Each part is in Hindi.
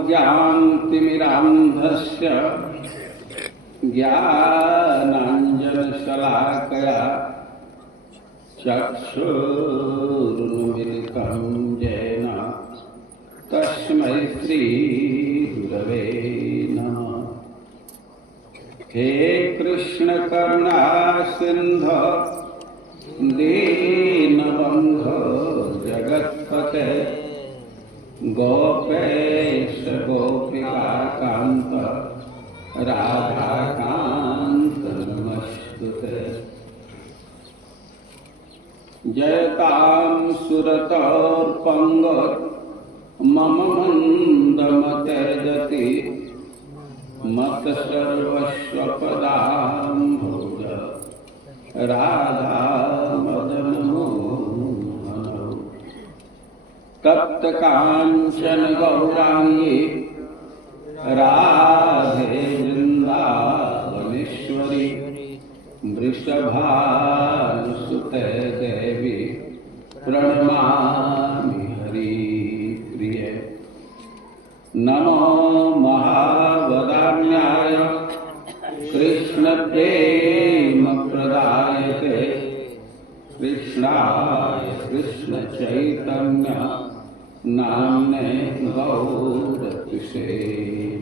ओमाज्ञानतिमिरान्धस्य ज्ञानाञ्जनशलाकया चक्षुरुन्मिलितं येन तस्मै श्रीगुरवे नमः। हे कृष्ण करुणा सिन्धो दीनबन्धो जगत्पते गोपेश गोपिकान्त राधाकान्त नमस्तुते। जयतां सुरतोर्पङ्गो मम मन्दमतिर्जति मत्सर्वस्वपदाम्भोज राधा मदन मोहनौ। तप्त कांचन गौरांगी राधे वृंदावनेश्वरी वृषभानुसुते देवी प्रणमामि हरिप्रिये। नमो महावदान्याय कृष्णप्रेमप्रदायते कृष्णाय कृष्णचैतन्य नाम्ने गौरतिसे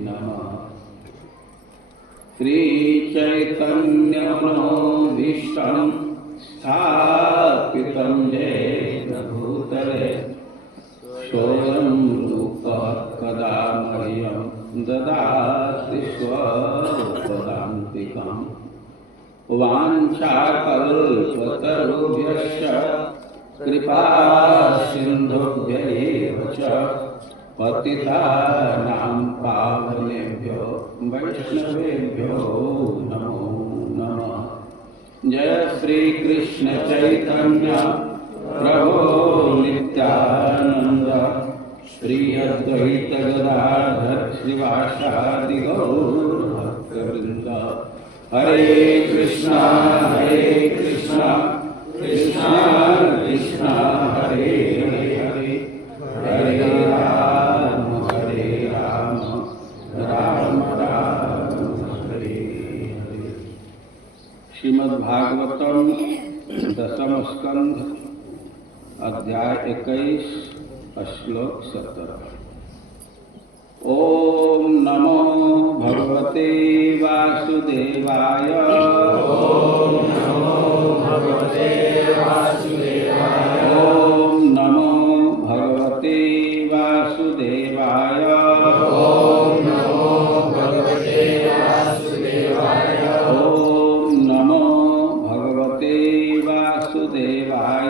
नमः। श्रीचैतन्यमनोभीष्टं स्थापितं येन भूतले सोऽयं रूपः कदा मह्यं ददाति स्वरूपदान्तिकम्। वाञ्छाकल्पतरुभ्यश्च कृपा सिन्धुभ्यैव च पतितानां पावनेभ्यो वैष्णवेभ्यो नमो नमः। जय श्री कृष्ण चैतन्य प्रभो नित्यानंद श्री अद्वैत गदाधर श्रीवासादि गौर भक्तवृंद। हरे कृष्णा कृष्णा कृष्णा हरे हरे हरे राम राम राम हरे हरे। श्रीमद्भागवतम दशम स्कंध अध्याय 21 श्लोक 17। ओम नमो भगवते वासुदेवाय। ओम नमो भगवते वासुदेवाय। ओम नमो भगवते वासुदेवाय। ओम नमो भगवते वासुदेवाय। ओम नमो भगवते वासुदेवाय।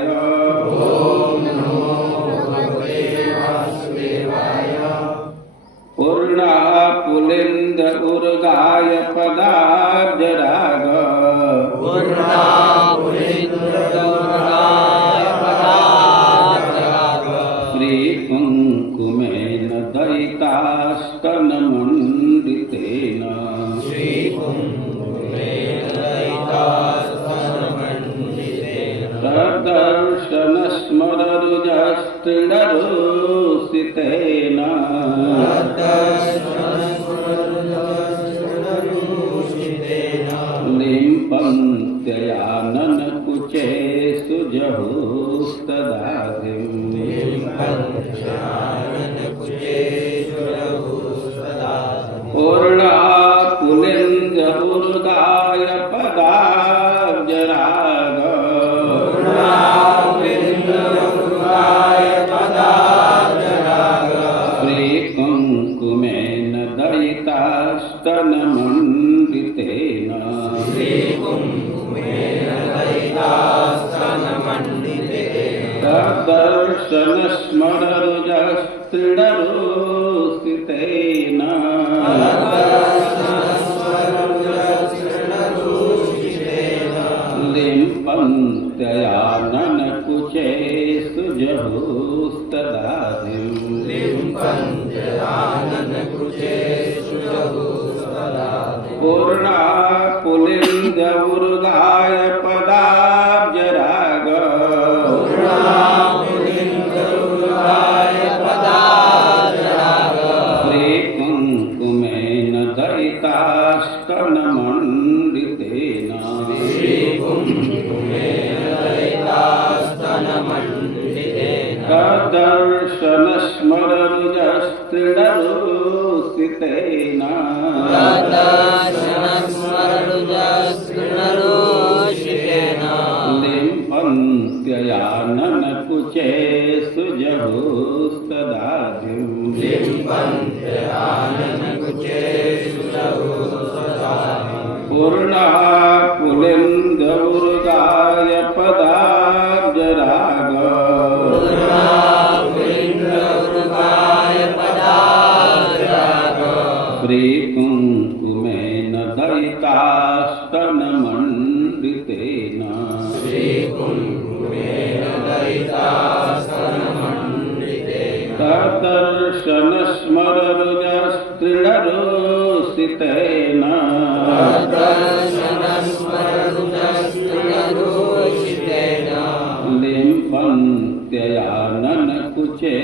ओम नमो भगवते वासुदेवाय। पूर्णा पुलिंद उर्गाय पदाब्जराग। पूर्णा पुलिंद उर्गाय पदाब्जराग। श्रीकुङ्कुमेन दयितास्तनमण्डितेन। श्रीकुङ्कुमेन दयितास्तनमण्डितेन। तदर्शनस्मररुजस्त्रिणरुसितेन। लिम्पन्त्ययाननकुचे सुजहुस्तदाधिम्। पूर्णा पुलिंद उर्गाय पदाब्जराग। श्रीकुङ्कुमेन दयितास्तनमण्डितेन। तदर्शनस्मररुजस्त्रिणरुसितेन। लिम्पन्त्ययाननकुचे सुजहुस्तदाधिम्। पूर्णा पुलिंद उर्गाय पदाब्जराग। स्मररुजस्तृणरोसितेन तदर्शनस्मररुजस्तृणरोषितेन लिम्पन्त्ययाननकुचे सुजहुस्तदाधिं पूर्णः पुलिन्दवृगाय पदाब्जराग श्रीकुङ्कुमेन दयितास्तनमण्डितेन तदर्शनस्मररुजस्तृणरोसितेन लिम्पन्त्ययाननकुचे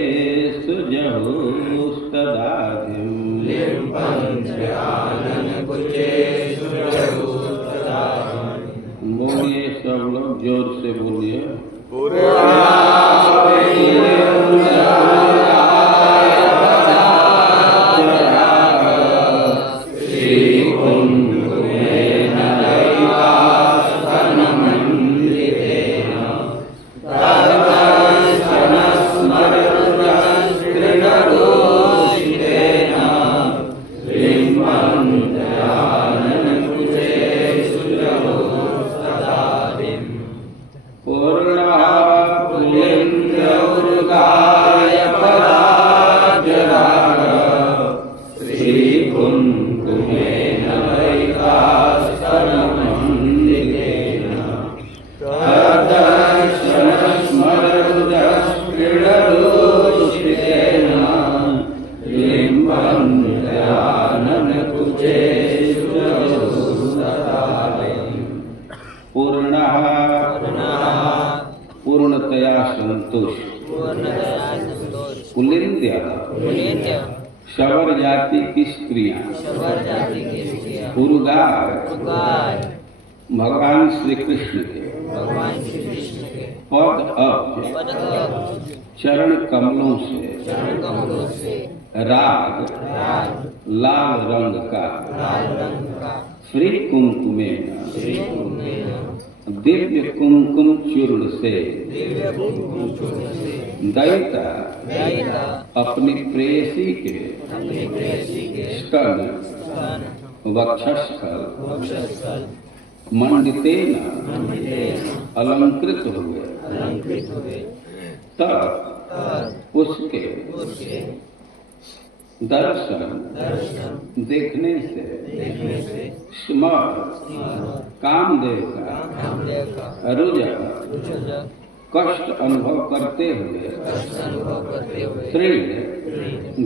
सुजहुस्तदाधिं बोलिए सब लोग जोर से बोलिए पूर्णतया संतोष पुलिंद्य शबर जाति की स्त्रियां उर्गार भगवान श्री कृष्ण के पद अब्ज चरण कमलों से राग लाल रंग का श्री कुंकुमेन दिव्य कुमकुम चूर्ण से दयिता अपनी प्रेयसी के स्तन वक्षस्थल मंडितेन अलंकृत हुए तब उसके दर्शन देखने से स्मर कामदेव का रुजा कष्ट अनुभव करते हुए तृण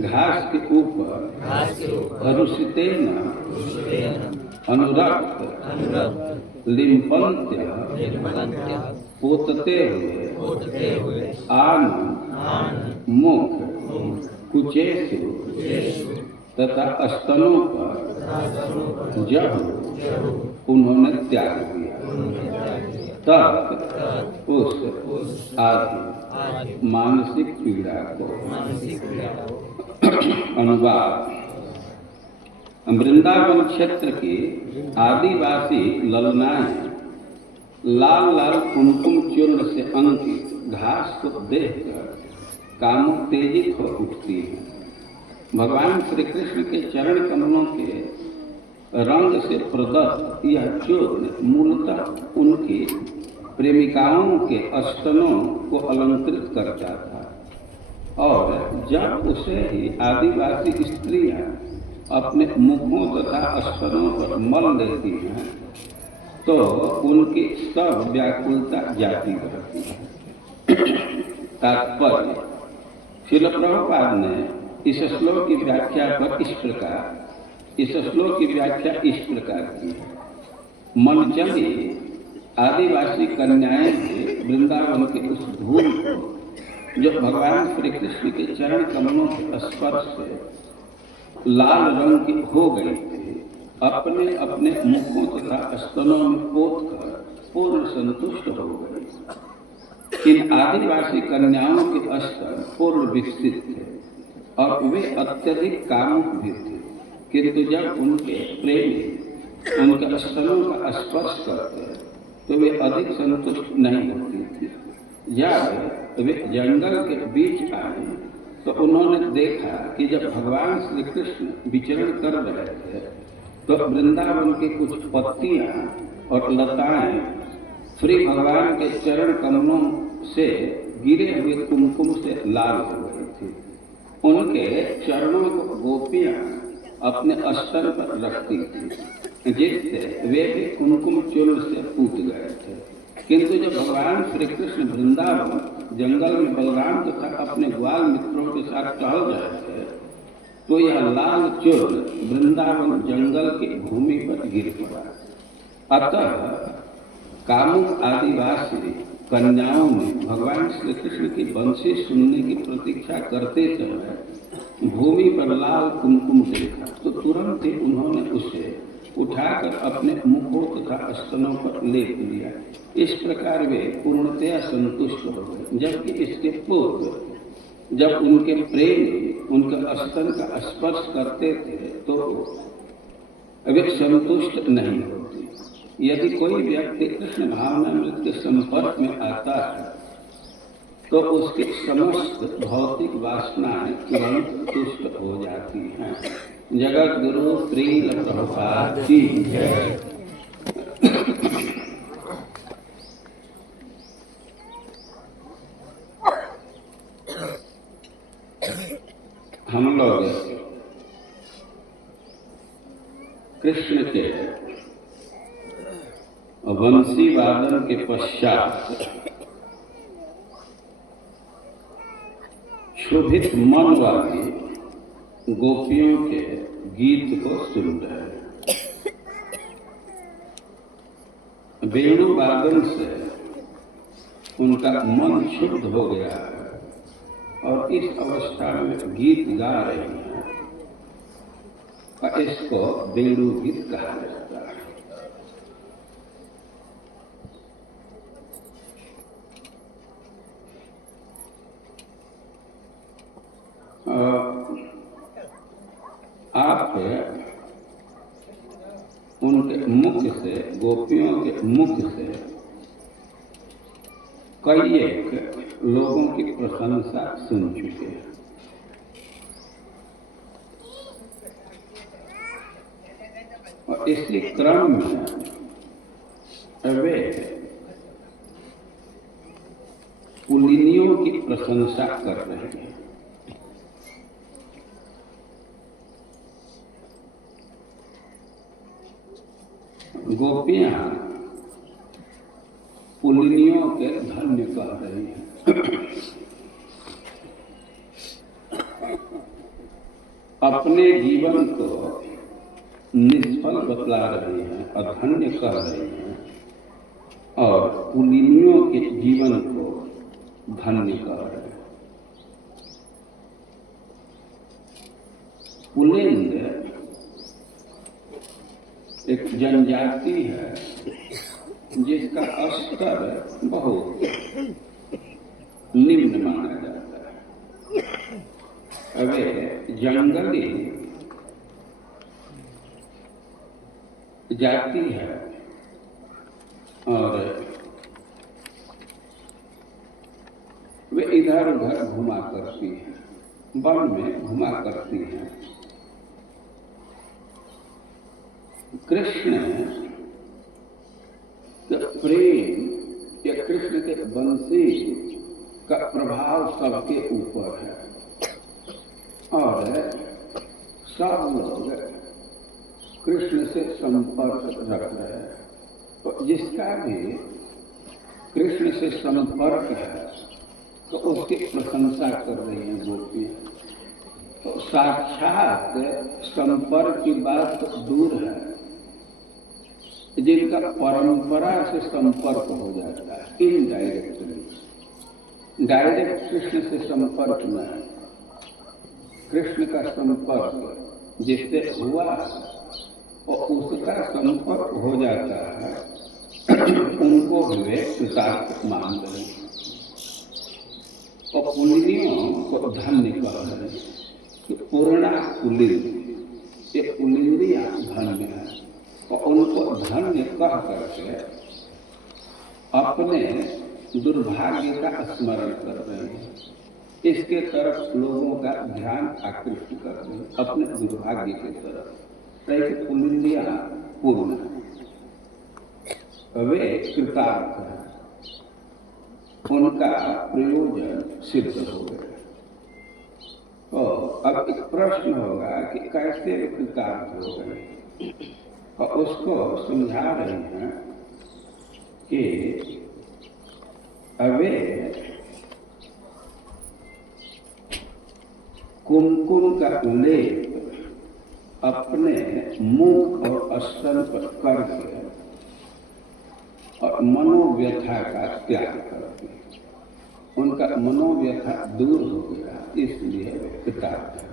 घास के ऊपर रुषितेन अनुरक्त लिम्पन्त्य पोतते हुए आन मुख कुचेषु तथा स्तनों पर जब उन्होंने त्याग किया तब उस आदि मानसिक पीड़ा को अनुवाद वृंदावन क्षेत्र की आदिवासी ललनाएं लाल लाल कुमकुम चूर्ण से अंकित घास को देखकर कामोत्तेजित हो उठती है। भगवान श्री कृष्ण के चरण कमलों के रंग से प्रदत्त यह चूर्ण मूलतः उनकी प्रेमिकाओं के स्तनों को अलंकृत करता था और जब उसे ही आदिवासी स्त्रियां अपने मुखों तथा स्तनों पर मल लेती हैं तो उनकी सब व्याकुलता जाती रहती है। तात्पर्य श्रील प्रभुपाद ने इस श्लोक की व्याख्या इस प्रकार की। मनचली आदिवासी कन्याएं वृंदावन के उस भूमि को जो भगवान श्री कृष्ण के चरण कमलों के स्पर्श से लाल रंग की हो गई थी, अपने अपने मुखों तथा स्तनों में पोत कर पूर्ण संतुष्ट हो गई। इन आदिवासी कन्याओं के स्तर पूर्ण विकसित थे और वे अत्यधिक कामुक भी थे, किंतु जब उनके प्रेमी उनके स्तनों का स्पर्श करते तो वे अधिक संतुष्ट नहीं होती थी। जब वे जंगल के बीच आए तो उन्होंने देखा कि जब भगवान श्री कृष्ण विचरण कर रहे थे तो वृंदावन की कुछ पत्तियां और लताएं श्री भगवान के चरण कमलों से गिरे हुए कुमकुम से लाल हो गई थी। उनके चरणों को गोपियां अपने स्तर पर रखती थी, जिससे वे भी कुमकुम चूर्ण से पूत गए थे। किंतु जब भगवान श्री कृष्ण वृंदावन जंगल में बलराम तथा अपने ग्वाल मित्रों के साथ टहल रहे थे तो यह लाल चूर्ण वृंदावन जंगल की भूमि पर गिर पड़ा। अतः कामुक आदिवासी कन्याओं ने भगवान श्री कृष्ण की बंसी सुनने की प्रतीक्षा करते समय भूमि पर लाल कुमकुम देखा तो तुरंत ही उन्होंने उसे उठाकर अपने मुखों तथा स्तनों पर लेप लिया। इस प्रकार वे पूर्णतया संतुष्ट हो गए, जबकि इसके पूर्व जब उनके प्रेमी उनके स्तन का स्पर्श करते थे तो वे संतुष्ट नहीं होते। यदि कोई व्यक्ति कृष्ण भावनामृत के संपर्क में आता है तो उसकी समस्त भौतिक वासनाएं तुरंत तुष्ट हो जाती हैं। जगत गुरु श्रील प्रभुपाद की जय। हम लोग कृष्ण के वंशी वादन के पश्चात शोभित मन वाली गोपियों के गीत को सुन रहे हैं। वेणु वादन से उनका मन शुद्ध हो गया है और इस अवस्था में गीत गा रहे हैं और इसको वेणु गीत कहा जाता है। आप उनके मुख से, गोपियों के मुख से कई एक लोगों की प्रशंसा सुन चुके हैं। और इसी क्रम में वे पुलिनियों की प्रशंसा कर रहे हैं। गोपियां पुलिनियों के धन्य कह रही हैं। अपने जीवन को निष्फल बतला रही हैं, अधन्य कह रही हैं और पुलिनियों के जीवन को धन्य कह रहे हैं। पुलिंद एक जनजाति है जिसका स्तर बहुत निम्न माना जाता है। वे जंगली जाति है और वे इधर उधर घुमा करती हैं, वन में घुमा करती हैं। कृष्ण के प्रेम या कृष्ण के बंशी का प्रभाव सबके ऊपर है और सब लोग कृष्ण से संपर्क रख रहे हैं। तो जिसका भी कृष्ण से संपर्क है तो उसकी प्रशंसा कर रही हैं गोपियां। तो साक्षात संपर्क की बात तो दूर है, जिनका परंपरा से संपर्क हो जाता है इनडायरेक्टली, डायरेक्ट कृष्ण से संपर्क में है। कृष्ण का संपर्क जिससे हुआ और उसका संपर्क हो जाता है, उनको वे कृतार्थ मान रहे और पुण्यों को धन्य कह रहे। कि पूर्णा पुलिंग, ये पुलिंदियां धन्य है और उनको धन्य कह करके अपने दुर्भाग्य का स्मरण कर रहे हैं, इसके तरफ लोगों का ध्यान आकृष्ट कर रहे हैं, अपने दुर्भाग्य की तरफ। पुलिंदियां पूर्ण, वे कृतार्थ हैं, उनका प्रयोजन सिद्ध हो गया। तो अब एक प्रश्न होगा कि कैसे कृतार्थ हो गए, और उसको समझा रहे हैं कि वे कुमकुम का उल्लेख अपने मुख और स्तन पर करके और मनोव्यथा का त्याग करके उनका मनोव्यथा दूर हो गया, इसलिए कृतार्थ है।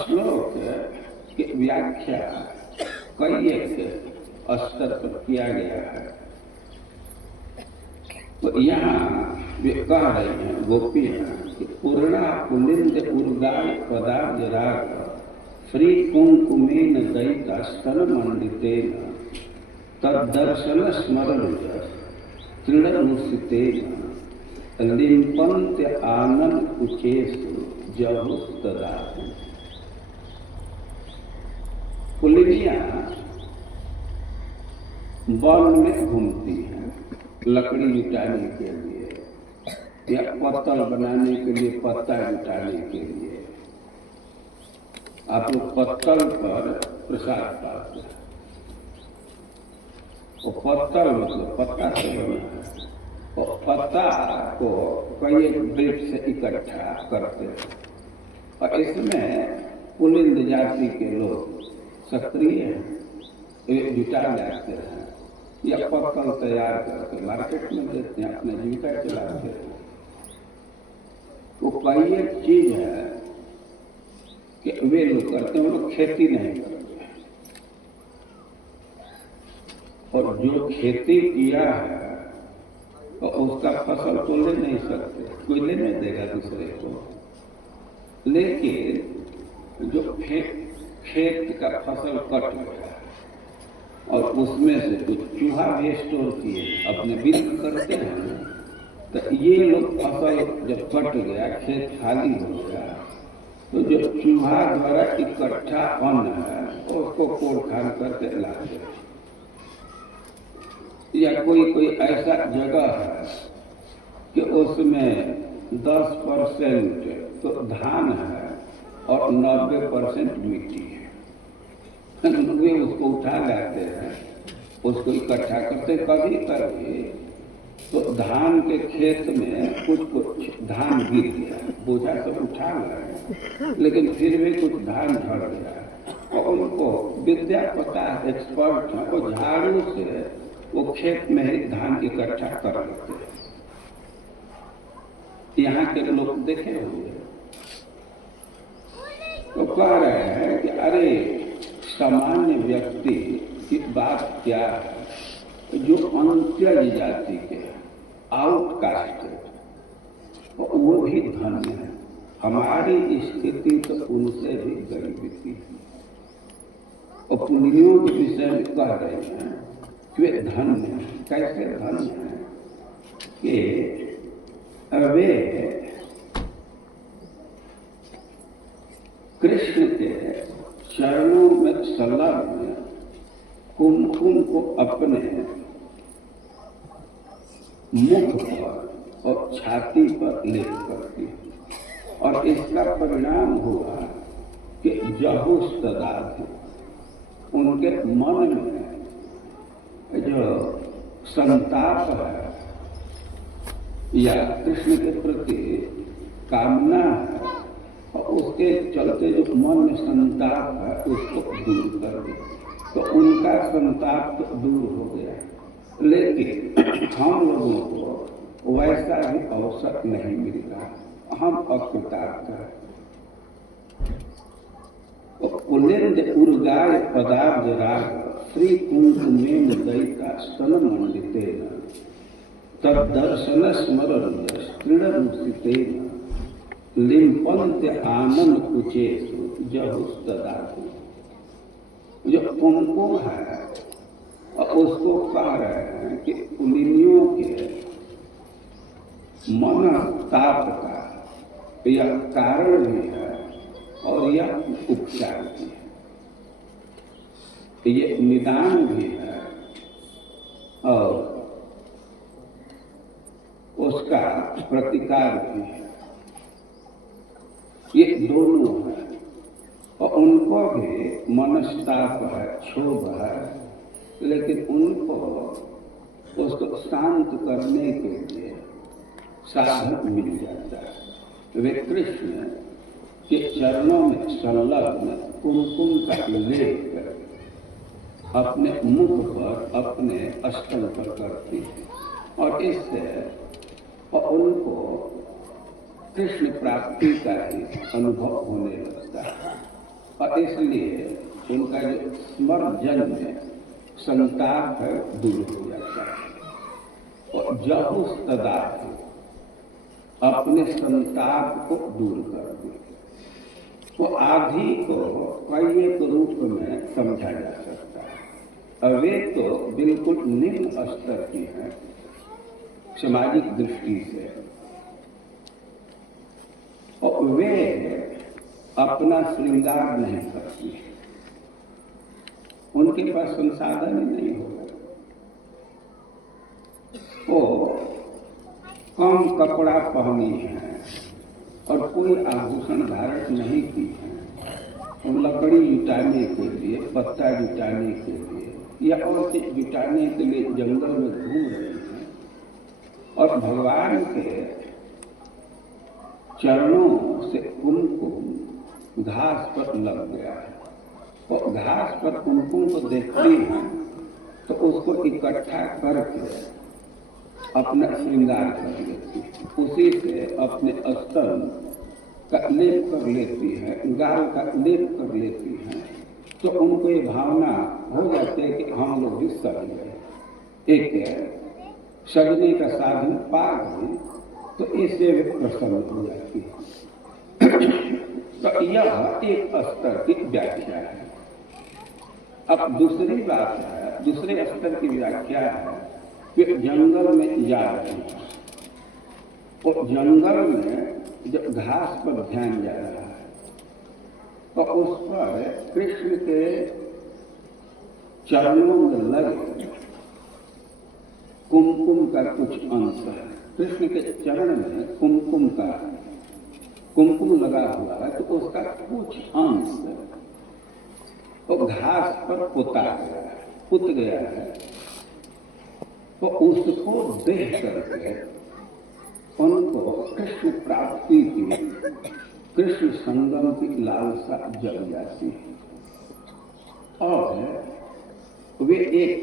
श्लोक की व्याख्या कई एक स्तर पर किया गया है। तो यहाँ वे कह रहे हैं गोपियां कि पूर्णा पुलिंद उर्गाय पदार्थ श्री कुंकुमेन दयिता स्तन मंडितेन तद्दर्शन स्मरण तृणमुसितेन लिम्पन्त्य आनंद कुचेषु जहुस्तदा। पुलिंदियां वन में घूमती हैं लकड़ी जुटाने के लिए या पत्तल बनाने के लिए, पत्ता जुटाने के लिए। आप लोग पत्तल पर प्रसाद पाते हैं, वो पत्तल मतलब पत्ता से बना है, और पत्ता को कई वृक्ष से इकट्ठा करते हैं और इसमें पुलिंद जाति के लोग सक्रिय हैं, जुटा जाते हैं या पत्तल तैयार करके मार्केट में देते हैं, अपने जीविका चलाते हैं। वो कई एक चीज है कि वे लोग करते हैं, वो लोग खेती नहीं करते, और जो खेती किया है तो उसका फसल तो ले नहीं सकते, कोई ले नहीं देगा दूसरे को। लेकिन जो खेत का फसल कट गया और उसमें से कुछ चूहा भी स्टोर किए अपने बिक्र करते हैं, तो ये लोग फसल जब कट गया, खेत खाली हो गया, तो जो चूहा द्वारा इकट्ठा अन्न है उसको कोड़ खान करके लाते हैं। या कोई ऐसा जगह है कि उसमें 10% तो धान है और 90% मिट्टी है, वे उसको उठा लाते हैं, उसको इकट्ठा करते। कभी कभी तो धान के खेत में कुछ धान गिर गया, बोझा सब उठा लाए, लेकिन फिर भी कुछ धान झड़ गया और उनको विद्या पता है, एक्सपर्ट है, वो झाड़ू से वो खेत में ही धान इकट्ठा कर लेते हैं। यहाँ के लोग देखे होंगे, तो कह रहे हैं कि अरे सामान्य व्यक्ति की बात क्या है, जो अंत्यज जाति के आउटकास्ट वो भी धन्य है, हमारी स्थिति तो उनसे भी गरीबी थी। और पुण्यों के विषय में कह रहे हैं वे धन्य है। कैसे धन्य है कि वे कृष्ण के चरणों में संलग्न कुमकुम को अपने मुख पर और छाती पर लेप करती है, और इसका परिणाम हुआ कि जहुस्तदा उनके मन में जो संताप है या कृष्ण के प्रति कामना है, और उसके चलते जो मन में संताप है उसको दूर कर दिया, तो उनका संताप तो दूर हो गया। लेकिन हम लोगों को वैसा भी अवसर नहीं मिल रहा, हम अकृतार्थ हैं। पुलिंद उर्गाय पदार्थ राग श्री कुंकुमेन दयिता स्तन मंडितेन तद्दर्शन स्मरण तृणमुसितेन लिम्पंत आनंद कुचेषु जहुस्तदातु। जो कुमकुम है और उसको कह रहे हैं कि पुलिनियों के मन ताप का यह कारण भी है और यह उपचार भी है, ये निदान भी है और उसका प्रतिकार भी है। ये दोनों है और उनको भी मनस्ताप है, क्षोभ है, लेकिन उनको उसको शांत करने के लिए साधन मिल जाता है। वे कृष्ण के चरणों में संलग्न कुमकुम का लेप अपने मुख पर, अपने स्थल पर करती है और इससे उनको कृष्ण प्राप्ति का ही अनुभव होने लगता है और इसलिए उनका जो स्मरण है, संताप है, दूर हो जाता है और जहुस्तदा अपने संताप को दूर कर दे। वो आधि को कई एक रूप में समझा जा सकता है। वे तो बिल्कुल निम्न स्तर की है सामाजिक दृष्टि से और वे अपना श्रृंगार नहीं करती, उनके पास संसाधन नहीं होगा। वो कम कपड़ा पहनी है और कोई आभूषण धारण नहीं की है। उन लकड़ी जुटाने के लिए, पत्ता जुटाने के लिए या और चीज जुटाने के लिए जंगल में घूम रहे हैं और भगवान के चरणों से कुमकुम घास पर लग गया है और घास पर कुमकुम को देखती हैं तो उसको इकट्ठा करके अपना श्रृंगार कर लेती है, उसी से अपने स्तन का लेप कर लेती है, गाल का लेप कर लेती है, तो उनको ये भावना हो जाती है कि हम लोग भी सज गए, एक सजने का साधन पा गए, तो इससे वे प्रसन्न हो जाती है। तो यह एक स्तर की व्याख्या है। अब दूसरी बात है, दूसरे स्तर की व्याख्या है, वे जंगल में जा रहे हैं और जंगल में जब घास पर ध्यान जा रहा है तो उस पर कृष्ण के चरणों में लगे कुमकुम का कुछ अंश है। कृष्ण के चरण में कुमकुम लगा हुआ है तो उसका कुछ अंश तो घास पर पुत गया है तो उसको देख करके उनको कृष्ण प्राप्ति की, कृष्ण संगम की लालसा जग जाती है और वे एक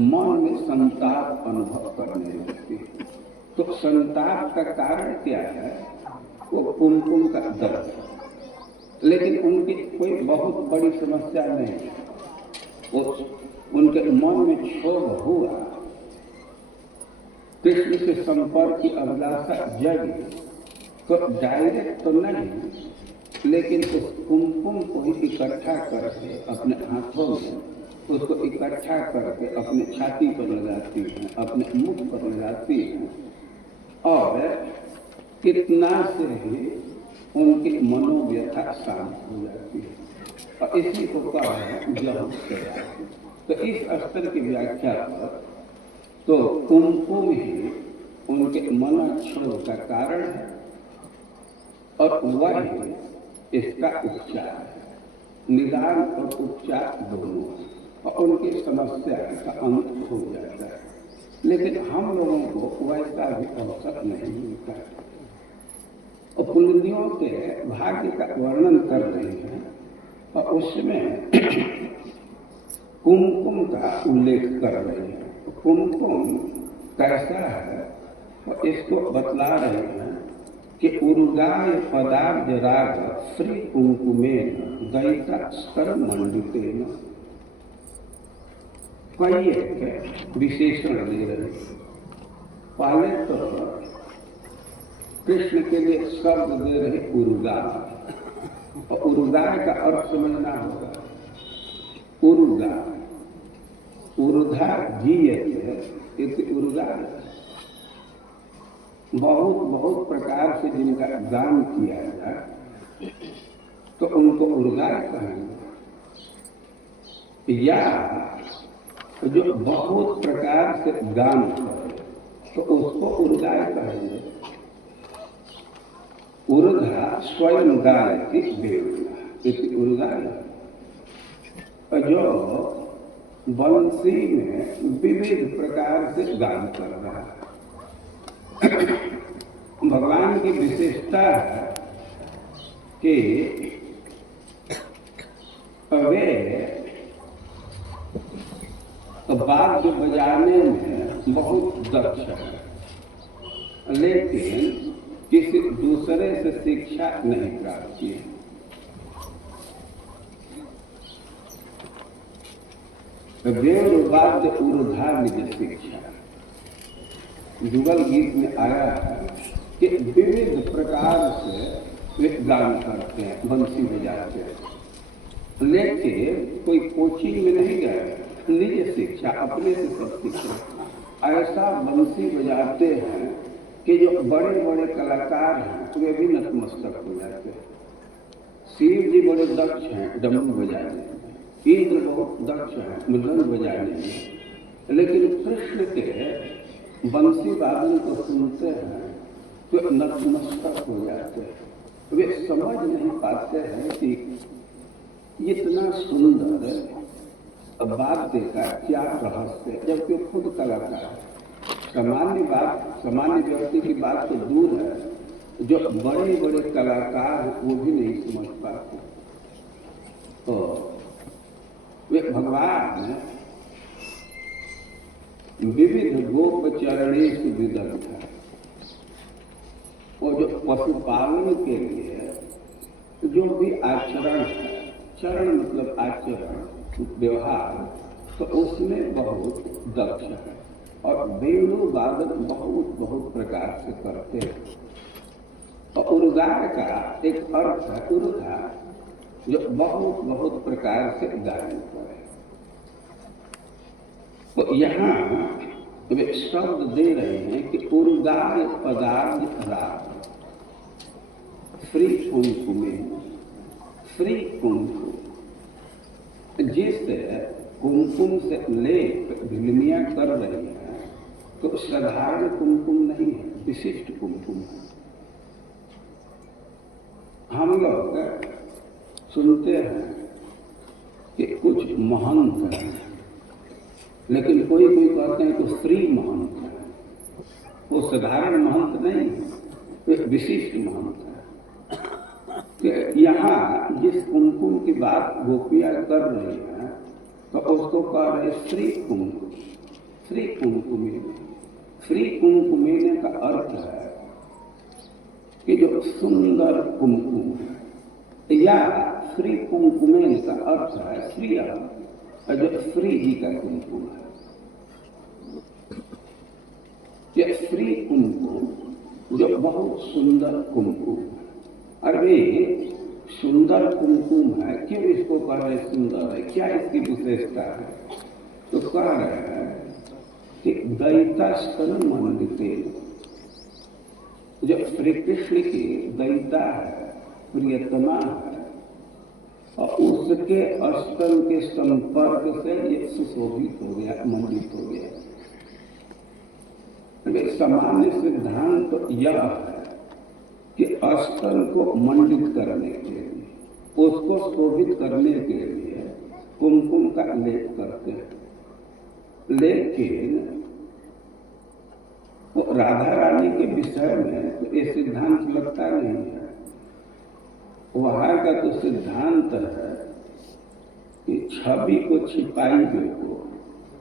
मन में संताप अनुभव करने लगती है। तो संताप का कारण क्या है? वो कुमकुम का दर्द, लेकिन उनकी कोई बहुत बड़ी समस्या नहीं है। वो उनके मन में क्षोभ हुआ, कृष्ण से संपर्क की अभिलाषा जगी, तो डायरेक्ट तो नहीं, लेकिन उस कुमकुम को ही इकट्ठा करके अपने हाथों में उसको इकट्ठा करके अपने छाती पर लगाती हैं, अपने मुख पर लगाती हैं और कितना से ही उनकी मनोव्यथा शांत हो जाती है और इसी को कहा है जहुस्तदा। तो इस स्तर की व्याख्या पर तो कुमकुम ही उनके मन क्षोभ का कारण है और वही इसका उपचार है। निदान और उपचार दोनों और उनकी समस्या का अंत हो जाता है, लेकिन हम लोगों को वैसा भी अवसर नहीं मिलता है। और पुण्यों के भाग्य का वर्णन कर रहे हैं और उसमें कुमकुम का उल्लेख कर रहे हैं। कुमकुम कैसा है और इसको बतला रहे हैं कि उर्गाय पदार्थ राग श्री कुमकुमेन दयिता स्तर मंडितेन। कई एक विशेषण दे रहे हैं। पहले तो कृष्ण के लिए शब्द दे रहे उर्गा, और उर्गा का अर्थ समझना होगा। उर्गा, ऊर्धा जीयते इति उर्गा। बहुत बहुत प्रकार से जिनका गान किया जाए तो उनको उर्गा कहेंगे, या जो बहुत प्रकार से गान करे तो उसको उर्गा कहेंगे। उर्गा स्वयं गायति वेणुना इति उर्गा। जो बंसी में विविध प्रकार से गान कर रहा है। भगवान की विशेषता है कि वे वाद्य बजाने में बहुत दक्ष है, लेकिन किसी दूसरे से शिक्षा नहीं प्राप्त की। वेणु वाद्य ऊर्धा निज शिक्षा। युगल गीत में आया है कि विविध प्रकार से वे गान करते हैं, बंसी बजाते हैं, लेकिन कोई कोचिंग में नहीं गए, निज शिक्षा, अपने से सब सीखे। ऐसा बंसी बजाते हैं कि जो बड़े बड़े कलाकार हैं वे भी नतमस्तक हो जाते हैं। शिव जी बड़े दक्ष हैं डमरू बजाने में, इंद्र बहुत दक्ष हैं मृदंग बजाने में, लेकिन कृष्ण के बंसी वादन को सुनते हैं तो नतमस्तक हो जाते हैं। वे समझ नहीं पाते हैं कि इतना सुंदर वाद्य का क्या रहस्य, जबकि खुद कलाकार है। सामान्य व्यक्ति की बात तो दूर है, जो बड़े बड़े कलाकार वो भी नहीं समझ पाते। तो वे भगवान विविध गोपचरणेश विदग्ध है। और जो पशुपालन के लिए जो भी आचरण है, चरण मतलब आचरण व्यवहार, तो उसमें बहुत दक्ष है। और वेणु वादन बहुत बहुत प्रकार से करते हैं। और उर्गा का एक अर्थ है उर्गा, जो बहुत बहुत प्रकार से गायन करे। तो यहाँ वे शब्द दे रहे हैं कि उर्गाय पदार्थ राग, श्री कुमकुमे, श्री कुमकुम, जिस कुमकुम से लेप भिलमियां कर रही है तो साधारण कुमकुम नहीं है, विशिष्ट कुमकुम है। हम लोग सुनते हैं कि कुछ महंत है, लेकिन कोई कोई कहते हैं तो श्री महंत है। वो साधारण महंत नहीं, वो विशिष्ट महंत है। कि यहाँ जिस कुमकुम की बात गोपियां कर रही हैं तो उसको कह रहे श्री कुमकुम, श्री कुमकुमे। श्री कुमकुमेन का अर्थ है कि जो सुंदर कुमकुम है, या श्री कुमकुमेन का अर्थ है श्री, जो श्री जी का कुमकुम है। यह श्री कुमकुम जो बहुत सुंदर कुमकुम है। अरे सुंदर कुमकुम है, क्यों इसको कह रहे सुंदर है, क्या इसकी विशेषता है? तो कह रहे हैं कि दैता स्तन मंडिते, जो श्री कृष्ण की दैता है, प्रियतमा है, और उसके स्तन के संपर्क से ये सुशोभित हो गया, मंडित हो गया। सामान्य सिद्धांत तो यह है कि स्तन को मंडित करने के लिए, उसको शोभित करने के लिए कुमकुम का लेप करते हैं, लेकिन तो राधा रानी के विषय में तो ये सिद्धांत लगता नहीं है। वहां का तो सिद्धांत है कि छवि को छिपाई देखो,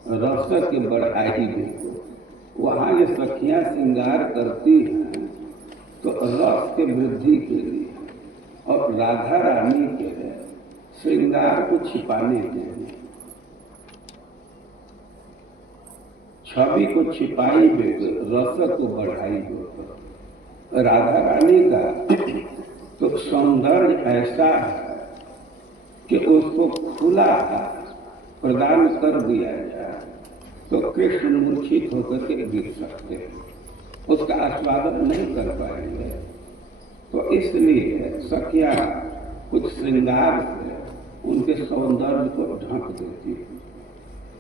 रस के बढ़ाई देखो। वहां ये सखियां श्रृंगार करती हैं तो रस के वृद्धि के लिए, और राधा रानी के श्रृंगार को छिपाने के लिए। छवि को छिपाई देकर रस को बढ़ाई देकर, राधा रानी का तो सौंदर्य ऐसा है कि उसको खुला प्रदान कर दिया जाए तो कृष्ण मूर्छित होकर के गिर सकते हैं, उसका आस्वादन नहीं कर पाएंगे। तो इसलिए सखियां कुछ श्रृंगार से उनके सौंदर्य को ढक देती है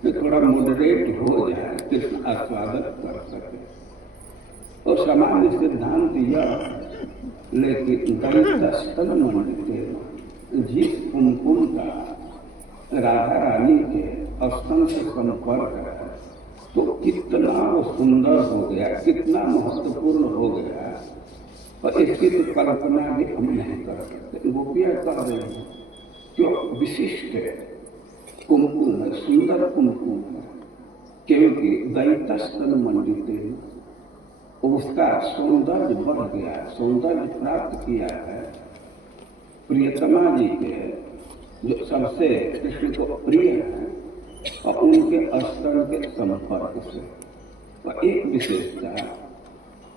कि थोड़ा मॉडरेट हो जाए, कृष्ण आस्वादन कर सके। और सामान्य सिद्धांत यह, लेकिन स्तन मंडित जिस कुमकुम का राधा रानी के स्तन से संपर्क है तो कितना वो सुंदर हो गया, कितना महत्वपूर्ण हो गया, और इसकी तो कल्पना भी हम नहीं कर सकते। गोपियां कर रहे हैं जो विशिष्ट कुमकुम है, सुंदर कुमकुम है, क्योंकि दैतस्तन मंडित उसका सौंदर्य बढ़ गया, सौंदर्य प्राप्त किया है प्रियतमा जी के, जो सबसे कृष्ण को प्रिय है, और उनके स्तन के संपर्क से। और एक विशेषता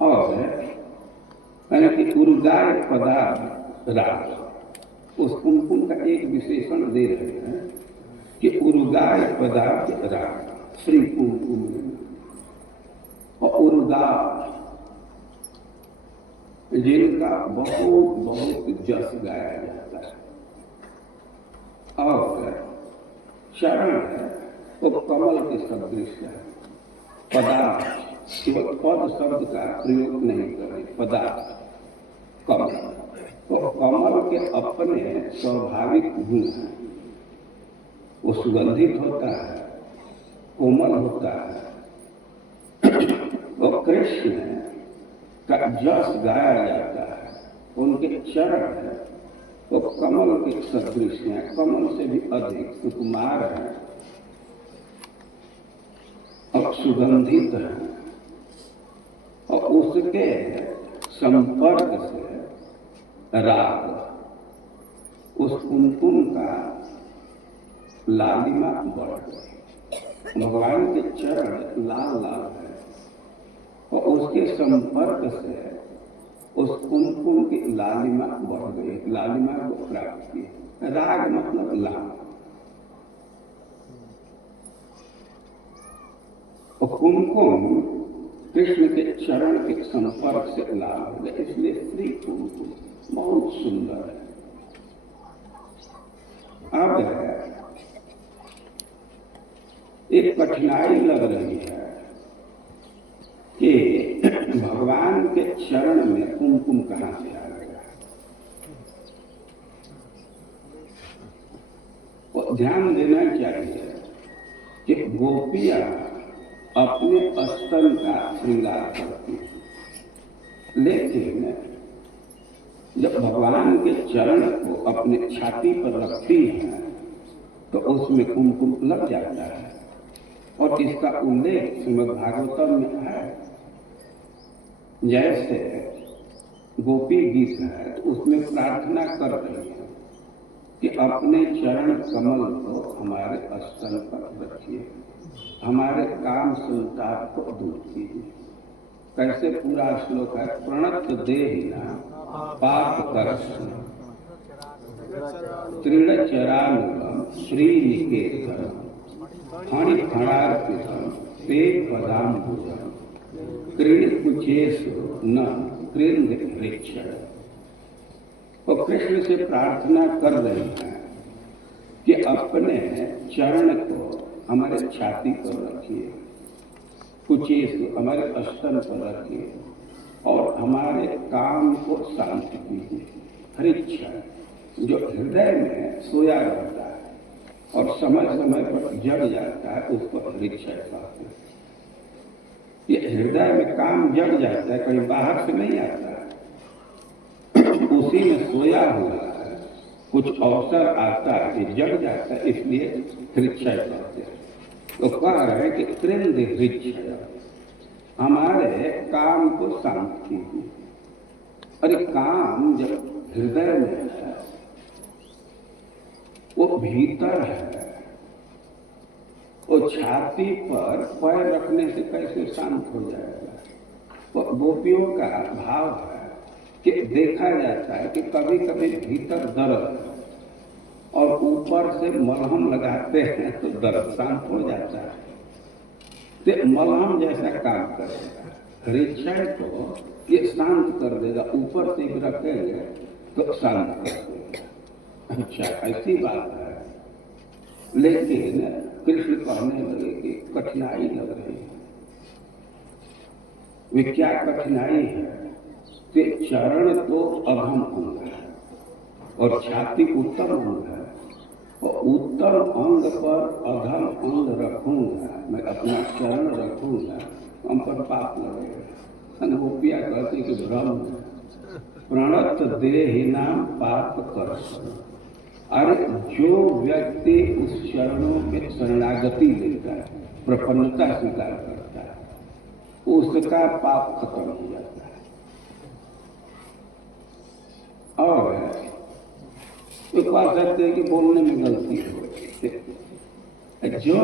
और है कि उर्गाय पदार्थ राग, उस कुमकुम का एक विशेषण दे रहे हैं कि उर्गाय पदार्थ राग श्री कुमकुम। और उर्गा जिनका बहुत बहुत जस गाया जाता है, और चरण है वो कमल के सदृश है। पदार्थ केवल पद शब्द का प्रयोग नहीं करें, पदार्थ कमल, तो कमल के अपने स्वाभाविक गुण हैं, वो सुगंधित होता है, कोमल होता है। वो कृष्ण का जस गाया जाता है, उनके चरण है वो कमल के सदृश हैं, कमल से भी अधिक सुकुमार है और सुगंधित है। और उसके संपर्क से राग, उस कुमकुम का लालिमा बढ़ गई। भगवान के चरण लाल लाल है और उसके संपर्क से उस कुमकुम की लालिमा बढ़ गई, लालिमा को प्राप्त की। राग मतलब लाल, और कुमकुम कृष्ण के चरण के संपर्क से लाल हो गया, इसलिए श्री कुमकुम बहुत सुंदर है। अब एक कठिनाई लग रही है कि भगवान के चरण में कुमकुम कहां से आ गया। और ध्यान देना चाहिए कि गोपियां अपने स्तन का श्रृंगार करती हैं, लेकिन जब भगवान के चरण को अपने छाती पर रखती हैं तो उसमें कुमकुम लग जाता है। और इसका उल्लेख श्रीमद् भागवतम में है। जैसे गोपी गीत है, उसमें प्रार्थना कर रही है कि अपने चरण कमल को हमारे स्तन पर रखिए, हमारे काम संताप को दूर कीजिए। कैसे पूरा श्लोक है, प्रणत देहिना पाप करसन तृणचरानुगम श्रीनिकेतन फणि फणार्पितम ते पदाम्बुजम कृणकुचेषु न कृंद वृक्षण। और कृष्ण से प्रार्थना कर रहे हैं कि अपने चरण को हमारे छाती पर रखिए, कुचेषु हमारे स्तन पर रखिए, और हमारे काम को शांत कीजिए। हृक्षण जो हृदय में सोया रहता है और समय समय पर जग जाता है, उसको हृक्षण कहते हैं। ये हृदय में काम जग जाता है, कहीं बाहर से नहीं आता है, उसी में सोया हुआ है, कुछ अवसर आता है कि जग जाता है, इसलिए हृक्षय कहते हैं। तो कह रहे हैं कि कृंद हृक्षय, हमारे काम को शांत कीजिए। अरे काम जब हृदय में है, वो भीतर है, वो छाती पर पैर रखने से कैसे शांत हो जाएगा। वो गोपियों का भाव है कि देखा जाता है कि कभी कभी भीतर दर्द और ऊपर से मलहम लगाते हैं तो दर्द शांत हो जाता है। तो मलहम जैसा काम करेगा, हृदय को ये शांत कर देगा, ऊपर से भी रखेंगे तो शांत कर देगा। अच्छा, ऐसी बात है। लेकिन कृष्ण कहने लगे कि कठिनाई लग रही है। वे क्या कठिनाई है कि चरण तो अधम अंग है और छाती उत्तम अंग है, और उत्तम अंग पर अधम अंग रखूंगा, मैं अपना चरण रखूंगा, हम पर पाप लगेगा। गोपिया कहती कि भ्रम प्रणत देहिनाम पाप कर। अरे जो व्यक्ति उस चरणों के शरणागति लेता है, प्रपन्नता स्वीकार करता है, उसका पाप खत्म हो जाता है। और तो कह सकते हैं कि बोलने में गलती हो, जो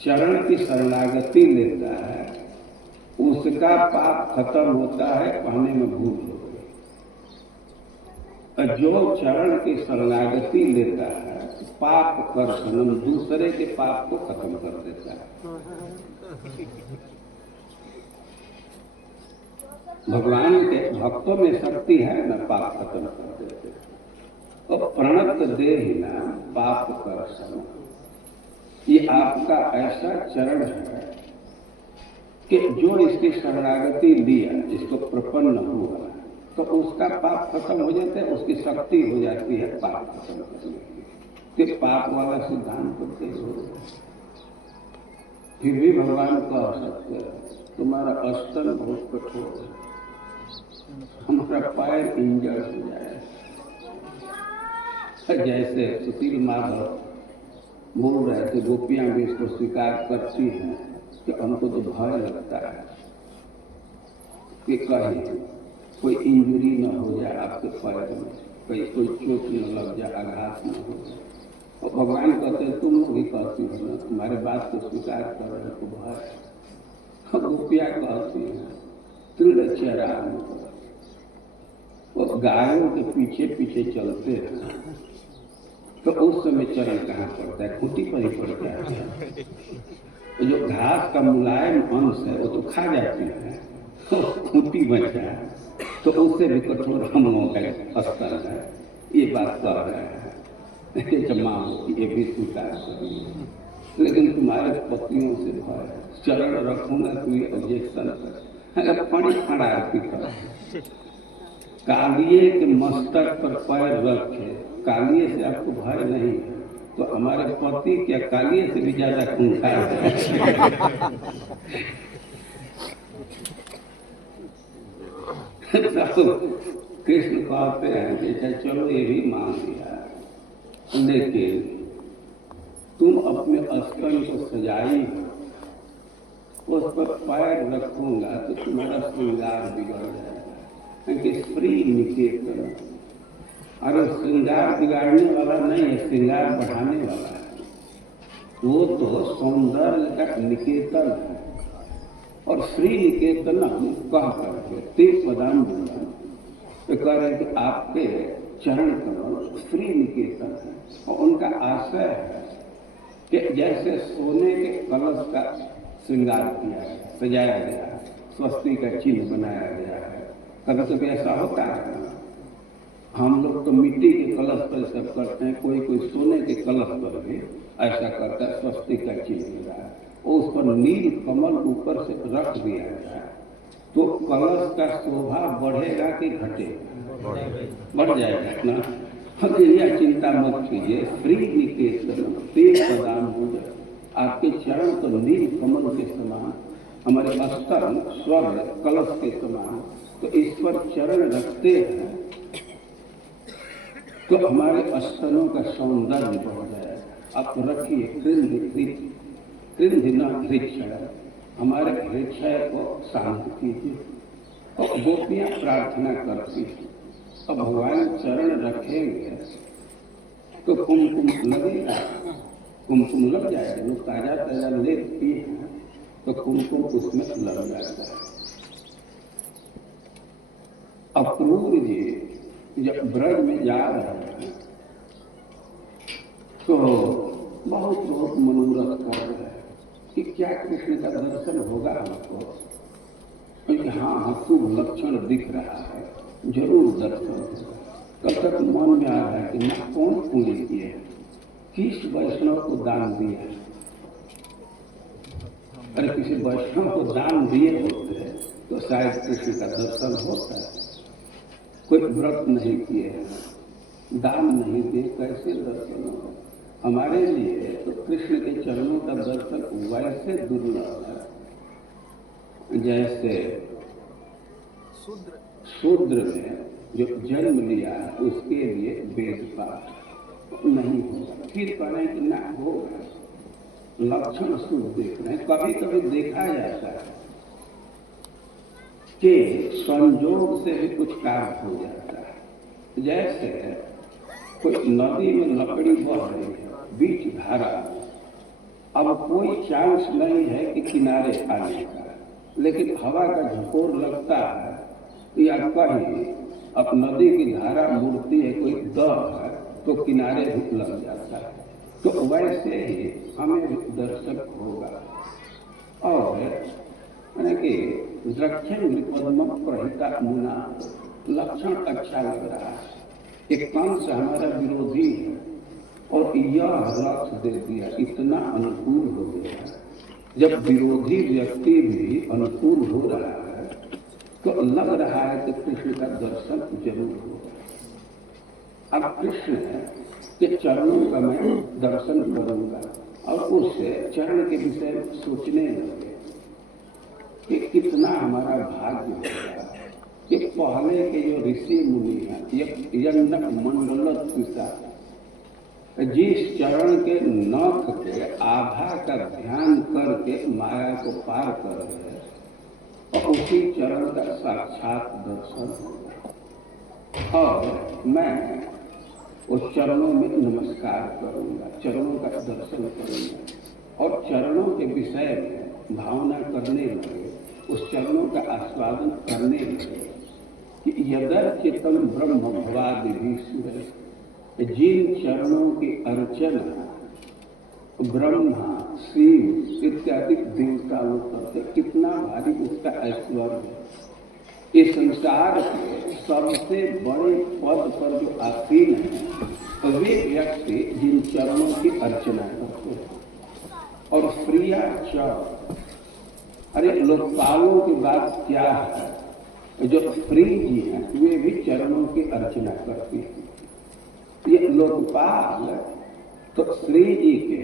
चरण की शरणागति लेता है उसका पाप खत्म होता है, कहने में भूल हो। जो चरण की शरणागति लेता है पाप कर्षणम, दूसरे के पाप को खत्म कर देता है। भगवान के भक्तों में शक्ति है ना, पाप खत्म कर देते। और प्रणत देहिना पाप कर्षण, ये आपका ऐसा चरण है कि जो इसकी शरणागति लिया, जिसको प्रपन्न हुआ, तो उसका पाप खत्म हो जाता है, उसकी शक्ति हो जाती है पाप खत्म करने की। कि पाप वाला सिद्धांत करते हो, फिर भी भगवान कह सकते हैं तुम्हारा अस्तर बहुत कठोर है, हमारा पैर इंजर्ड हो जाए। जैसे सुशील माधव बोल रहे थे, गोपियां भी इसको स्वीकार करती हैं कि हमको तो भय लगता है कि कहीं कोई इंजरी न हो जाए आपके पैर में, कहीं कोई चोट न लग जाए, आघात न हो जाए। और भगवान कहते हैं तुम भी कहती हो ना, तुम्हारे बात को स्वीकार कर रहे हो भय। गोपिया कहती है तृण चरा, वो गायों के पीछे पीछे चलते हैं तो उस समय चरण कहाँ पड़ता है, खूंटी पर ही पड़ जाता है। तो जो घास का मुलायम अंश है वो तो खा जाती है, तो खूंटी बच जाए, तो उससे भी कठोर हमों का अस्तर है। ये बात कर रहे हैं जमा ये भी स्वीकार करिए, लेकिन तुम्हारे पतियों से भय, चरण रखूंगा तो ये ऑब्जेक्शन कर, अगर पानी खड़ा कर कालिए के मस्तक पर पैर रखे, कालिए से आपको भय नहीं है, तो हमारे पति क्या कालिए से भी ज्यादा खूंखार है। कृष्ण कहते हैं कि चलो ये भी मान लिया, लेकिन तुम अपने स्तन को सजाई, उस पर पैर रखूंगा तो तुम्हारा श्रृंगार बिगड़ जाएगा। स्त्री निकेतन, अरे श्रृंगार बिगाड़ने वाला नहीं है, श्रृंगार बढ़ाने वाला है। वो तो सौंदर्य का निकेतन है। और श्री निकेतन हम कह करके तेज पदाम बोला तो कह रहे कि आपके चरण कमल श्री निकेतन है, और उनका आशय है कि जैसे सोने के कलश का श्रृंगार किया है, सजाया गया है, स्वस्ति का चिन्ह बनाया गया है। कलश भी ऐसा होता है, हम लोग तो मिट्टी के कलश पर सब करते हैं, कोई कोई सोने के कलश पर भी ऐसा करता है, स्वस्ति का चिन्ह लगा है, उस पर नील कमल ऊपर से रख दिया गया है, तो कलश का शोभा बढ़ेगा कि घटेगा? बढ़ जाएगा ना। यह चिंता मत कीजिए, श्री निकेतन तेज प्रदान हो जाए, आपके चरण तो नील कमल के समान, हमारे अस्तर स्वर्ण कलश के समान, तो इस पर चरण रखते हैं तो हमारे स्तनों का सौंदर्य बढ़ जाएगा। आप रखिए कृंध न हृदय, हमारे हृदय को शांत कीजिए। और गोपियां प्रार्थना करती हैं, अब भगवान चरण रखेंगे तो कुमकुम लगेगा, कुमकुम लग जाएगा। लोग ताजा ताजा लेते हैं तो कुमकुम उसमें लग जाता है। अक्रूर जी जब ब्रज में जा रहे हैं तो बहुत बहुत मनोरथ कर रहे हैं कि क्या कृष्ण का दर्शन होगा हमको। हाँ हमको लक्षण दिख रहा है, जरूर दर्शन होगा। कब तक मन में आ रहा है कि ना कौन पुण्य किए, किस वैष्णव को दान दिया। अरे किसी वैष्णव को दान दिए होते हैं तो शायद कृष्ण का दर्शन होता है। कोई व्रत नहीं किए, दान नहीं दिए, कैसे दर्शन होगा। हमारे लिए तो कृष्ण के चरणों का दर्शन वैसे दुर्लभ है जैसे शूद्र में जो जन्म लिया उसके लिए वेद पाठ नहीं होगा। फिर कहें कि ना होगा, लक्षण शुभ देख रहे हैं। कभी कभी देखा जाता है कि संयोग से भी कुछ काम हो जाता है। जैसे कोई नदी में लकड़ी बह रही है, बीच धारा, अब कोई चांस नहीं है कि किनारे आने का, लेकिन हवा का झकोर लगता है या कहीं अब नदी की धारा मुड़ती है, कोई दह है तो किनारे भी लग जाता है। तो वैसे ही हमें दर्शन होगा। और यानी कि द्रक्षण पद्म प्रहिता मुना, लक्षण अच्छा लग रहा है। एक कंस हमारा विरोधी है और यह लक्ष्य दे दिया, इतना अनुकूल हो गया। जब विरोधी व्यक्ति भी अनुकूल हो रहा है तो लग रहा है कि कृष्ण का दर्शन जरूर होगा। अब कृष्ण के चरणों का मैं दर्शन करूंगा और उससे चरण के विषय सोचने लगे कि कितना हमारा भाग्य होगा कि पहले के जो ऋषि मुनि हैं, यज्ञ मंडल पिता, जिस चरण के नख के आभा का ध्यान करके माया को पार कर रहे हैं, और उसी चरण का साक्षात दर्शन होगा। और मैं उस चरणों में नमस्कार करूंगा, चरणों का दर्शन करूंगा और चरणों के विषय में भावना करने लगे, उस चरणों का आस्वादन करने लगे कि यदर्चितम ब्रह्म भवादिभीश्वर, जिन चरणों की अर्चना ब्रह्मा शिव इत्यादि देवता लोग करते, कितना भारी उसका ऐश्वर्य है। इस संसार के सबसे बड़े पद पर जो आसीन है वे व्यक्ति जिन चरणों की अर्चना करते हैं। और प्रिया च, अरे लोकपालों की बात क्या है, जो प्रिय जी हैं वे भी चरणों की अर्चना करती हैं। ये लोकपाल तो श्री जी के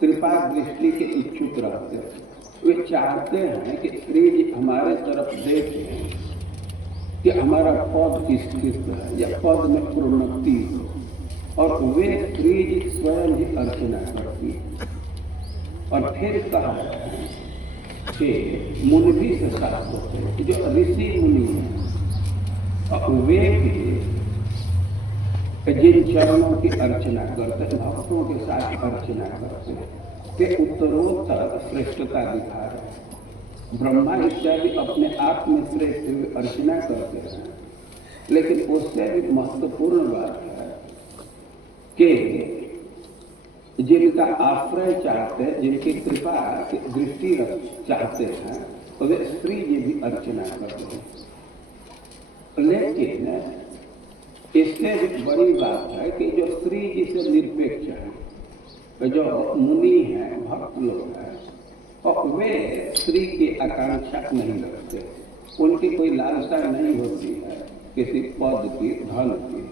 कृपा दृष्टि के इच्छुक रहते हैं। वे चाहते हैं कि श्री जी हमारे तरफ देखें कि हमारा पद स्थित है या पद में प्रोन्नति हो, और वे श्री जी स्वयं ही अर्चना करती है। और फिर कहा कि मुनि भी से शास्त्र जो ऋषि मुनि हैं और वे भी जिन चरणों की अर्चना करते हैं, भक्तों के साथ अर्चना करते हैं, के उत्तरोत्तर श्रेष्ठता दिखा रहे। ब्रह्मा इत्यादि अपने आप में श्रेष्ठ अर्चना करते हैं, लेकिन उससे भी महत्वपूर्ण बात है कि जिनका आश्रय चाहते हैं, जिनकी कृपा की दृष्टि चाहते हैं, तो वे श्री जी भी अर्चना करते हैं। लेकिन इससे भी बड़ी बात है कि जो श्री जी से निरपेक्ष है, जो मुनि हैं, भक्त लोग हैं, और वे श्री की आकांक्षा नहीं रखते, उनकी कोई लालसा नहीं होती है किसी पद की, धन की,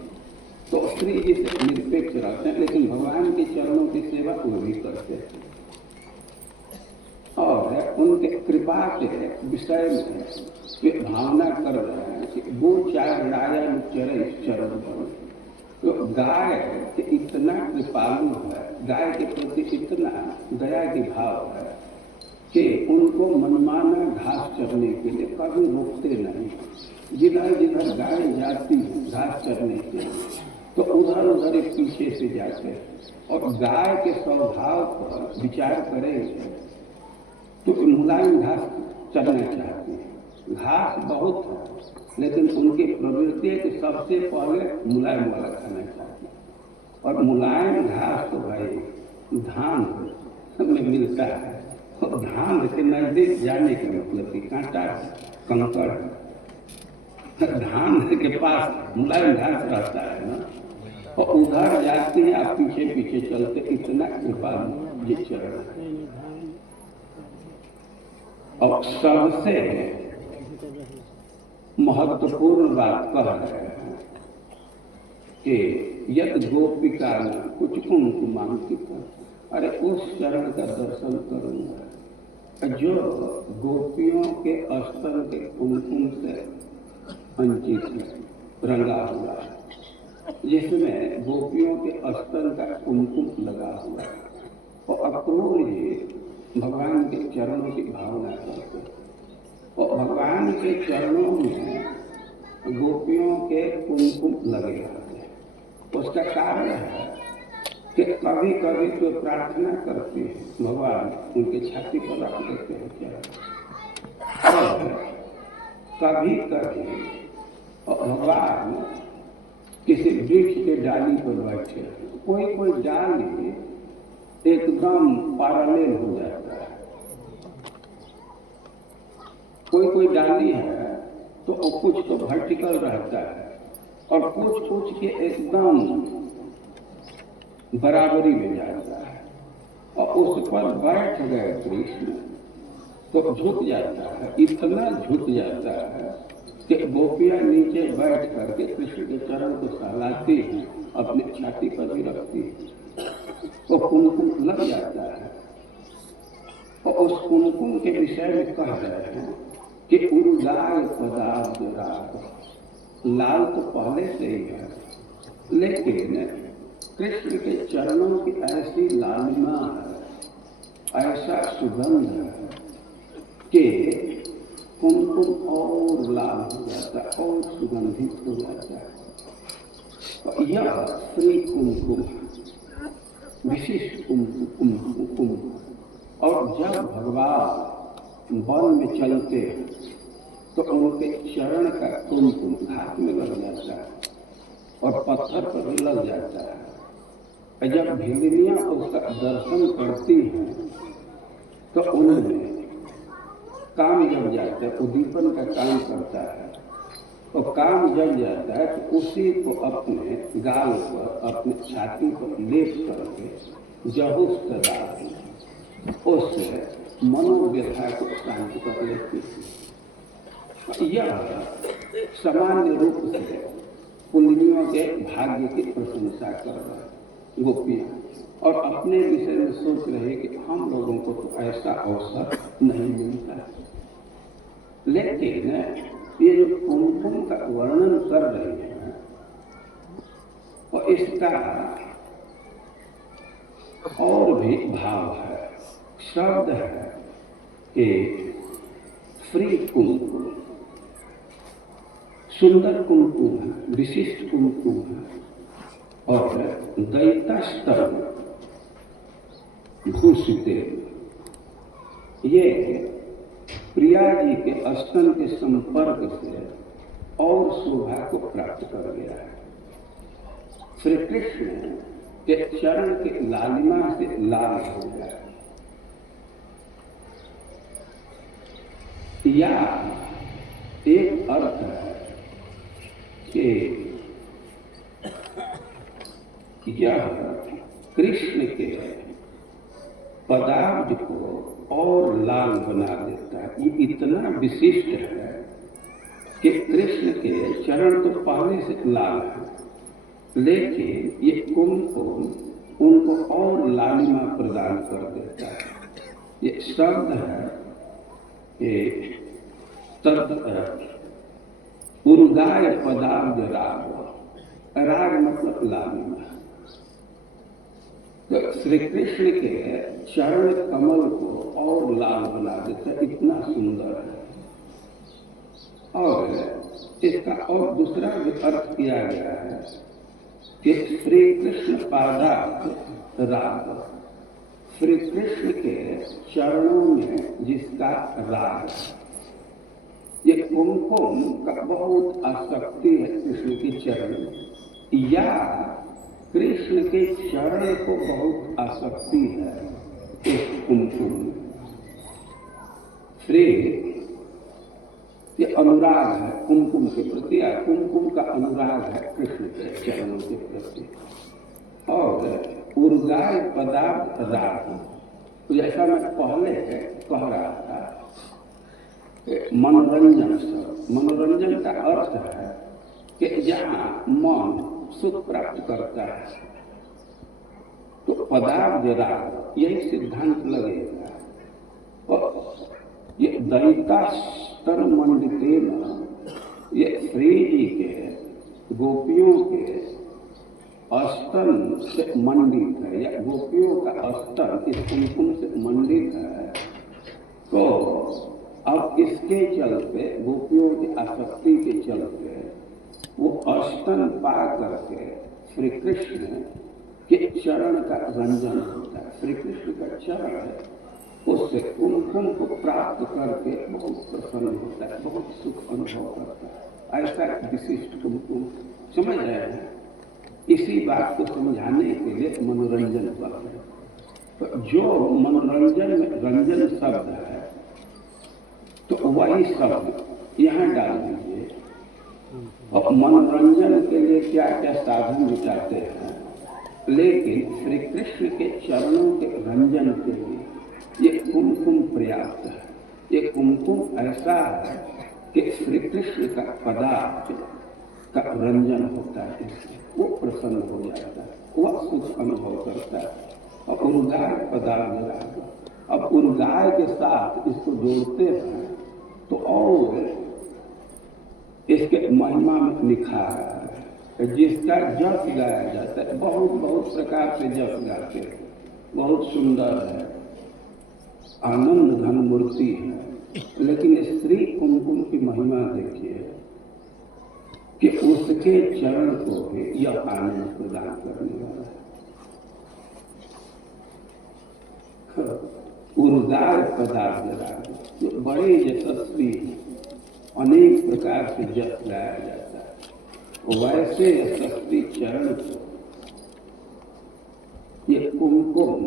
तो श्री जी से निरपेक्ष रहते हैं। लेकिन भगवान के चरणों की सेवा वो भी करते हैं और उनके कृपा के विषय में वे भावना कर रहे हैं कि वो चार राजा चरे इस चरण पर। तो गाय के इतना कृपालु है, गाय के प्रति इतना दया की भाव है कि उनको मनमाना घास चरने के लिए कभी रोकते नहीं। जिधर जिधर गाय जाती है घास चरने के लिए, तो उधर उधर एक पीछे से जाते हैं। और गाय के स्वभाव पर विचार करेंगे तो मुलायम घास चरना चाहती है। घास बहुत है लेकिन उनकी प्रवृत्ति है कि सबसे पहले मुलायम वाला खाना चाहिए। और मुलायम घास तो भाई धान में मिलता है, और धान के नजदीक जाने का मतलब कि कांटा कंकड़, धान के पास मुलायम घास रहता है ना, और उधर जाते हैं आप पीछे पीछे चलते, इतना कृपा ये चरण है। और सबसे महत्वपूर्ण बात कह रहे हैं कि यद गोपिका कुछ कुमकुमांकिता, अरे उस चरण का दर्शन करूंगा जो गोपियों के अस्तर के कुमकुम से अंकित रंगा हुआ है, जिसमें गोपियों के अस्तर का कुमकुम लगा हुआ है। और अक्रूर जी भगवान के चरणों की भावना करते, और भगवान के चरणों में गोपियों के कुमकुम लगे रहते हैं। उसका कारण है कि कभी कभी तो प्रार्थना करती है, भगवान उनके छाती पर रख देते हैं क्या, और कभी कभी भगवान किसी वृक्ष के डाली पर बैठे, कोई डाली एकदम पैरेलल हो जाता है, कोई डाली है तो कुछ तो वर्टिकल रहता है, और कुछ के एकदम बराबरी में जाता है, और उस पर बैठ गए कृष्ण तो झुक जाता है, इतना झुक जाता है कि गोपियां नीचे बैठ करके कृष्ण के चरण को सहलाती हैं, अपनी छाती पर भी रखती है, तो कुमकुम लग जाता है। और उस कुमकुम के विषय में कह रहे हैं कि उर्लाल पदार्थ राग, लाल तो पहले से ही है, लेकिन कृष्ण के चरणों की ऐसी लालिमा है, ऐसा सुगंध है कि कुमकुम और लाल हो जाता है और सुगंधित हो जाता है। और यह श्री कुमकुम, विशिष्ट कुमकुम। और जब भगवान वन में चलते तो उनके चरण का कुमकुम हाथ में लग जाता है और पत्थर पर भी लग जाता है। और जब भिंडियां उसका दर्शन करती हैं तो उनमें काम जब जाता है, उद्दीपन का काम करता है, और काम जब जाता है तो उसी को अपने गाल पर, अपने छाती पर लेप करके जहुस सदा उससे मनोव्यथा को शांत कर लेती है। यह सामान्य रूप से पुण्यों के भाग्य की प्रशंसा कर रहा है गोपियां, और अपने विषय में सोच रहे कि हम लोगों को तो ऐसा अवसर नहीं मिलता है। लेकिन ये जो कुमकुम का वर्णन कर रहे हैं, और इसका और भी भाव है, शब्द है कि फ्री कुमकुम, सुंदर कुमकुम है, विशिष्ट कुमकुम है, और दैतस्तर भूषित, ये प्रिया जी के स्तन के संपर्क से और शोभा को प्राप्त कर गया है। श्री कृष्ण के चरण के लालिमा से लाल हो गया है। या एक अर्थ है कि यह कृष्ण के पदार्थ को और लाल बना देता है। ये इतना विशिष्ट है कि कृष्ण के चरण तो पहले से लाल है, लेकिन ये कुमकुम उनको और लालिमा प्रदान कर देता है। ये शब्द है कि उर्गाय पदार्थ राग, राग मतलब लालिमा। तो श्री कृष्ण के चरण कमल को और लाल बना देता है, इतना सुंदर है। और इसका और दूसरा भी अर्थ किया गया है कि श्री कृष्ण पादार्थ राग, श्री कृष्ण के चरणों में जिसका राग, ये कुमकुम का बहुत आसक्ति है कृष्ण के चरण में, या कृष्ण के चरण को बहुत आसक्ति है इस कुमकुम में। श्री ये अनुराग है कुमकुम के प्रति, या कुमकुम का अनुराग है कृष्ण के चरणों के प्रति। और उर्गाय पदार्थ राग, तो जैसा मैं पहले कह रहा था, मनोरंजन से, मनोरंजन का अर्थ है कि जहाँ मन सुख प्राप्त करता है तो पदार्थ राग, यही सिद्धांत लगेगा। और ये दैतास्तर मंडितेन, ये श्री जी के गोपियों के अस्तन से मंडित है, या गोपियों का अस्तन इस कुमकुम से मंडित है। तो अब इसके चलते, गोपियों की आसक्ति के चलते, वो अस्तन पा करके श्री कृष्ण के चरण का रंजन होता है। श्री कृष्ण का चरण है, उससे कुमकुम को प्राप्त करके बहुत प्रसन्न होता है, बहुत सुख अनुभव करता है। ऐसा विशिष्ट कुमकुम समझ रहे हैं। इसी बात को समझाने के लिए मनोरंजन शब्द है। तो जो मनोरंजन में रंजन शब्द है, तो वही शब्द यहाँ डाल दीजिए। और मनोरंजन के लिए क्या क्या साधन जुटाते हैं, लेकिन श्री कृष्ण के चरणों के रंजन के लिए ये कुमकुम पर्याप्त है। ये कुमकुम ऐसा है कि श्री कृष्ण का पदार्थ का रंजन होता है, वो प्रसन्न हो जाता है, वह सुख अनुभव करता है। और उर्गाय पदार्थ, अब उर्गाय के साथ इसको जोड़ते हैं तो और इसके महिमा में निखार है। जिसका जस गाया जाता है, बहुत बहुत प्रकार से जस गाते हैं, बहुत सुंदर है, आनंद घन मूर्ति है। लेकिन श्री कुमकुम की महिमा देखिए कि उसके चरण को भी यह आनंद प्रदान करने वाला है। उर्गाय पदार्थ, जो बड़े यशस्वी, अनेक प्रकार से जस गाया जाता है, वैसे यशस्वी चरण को ये कुमकुम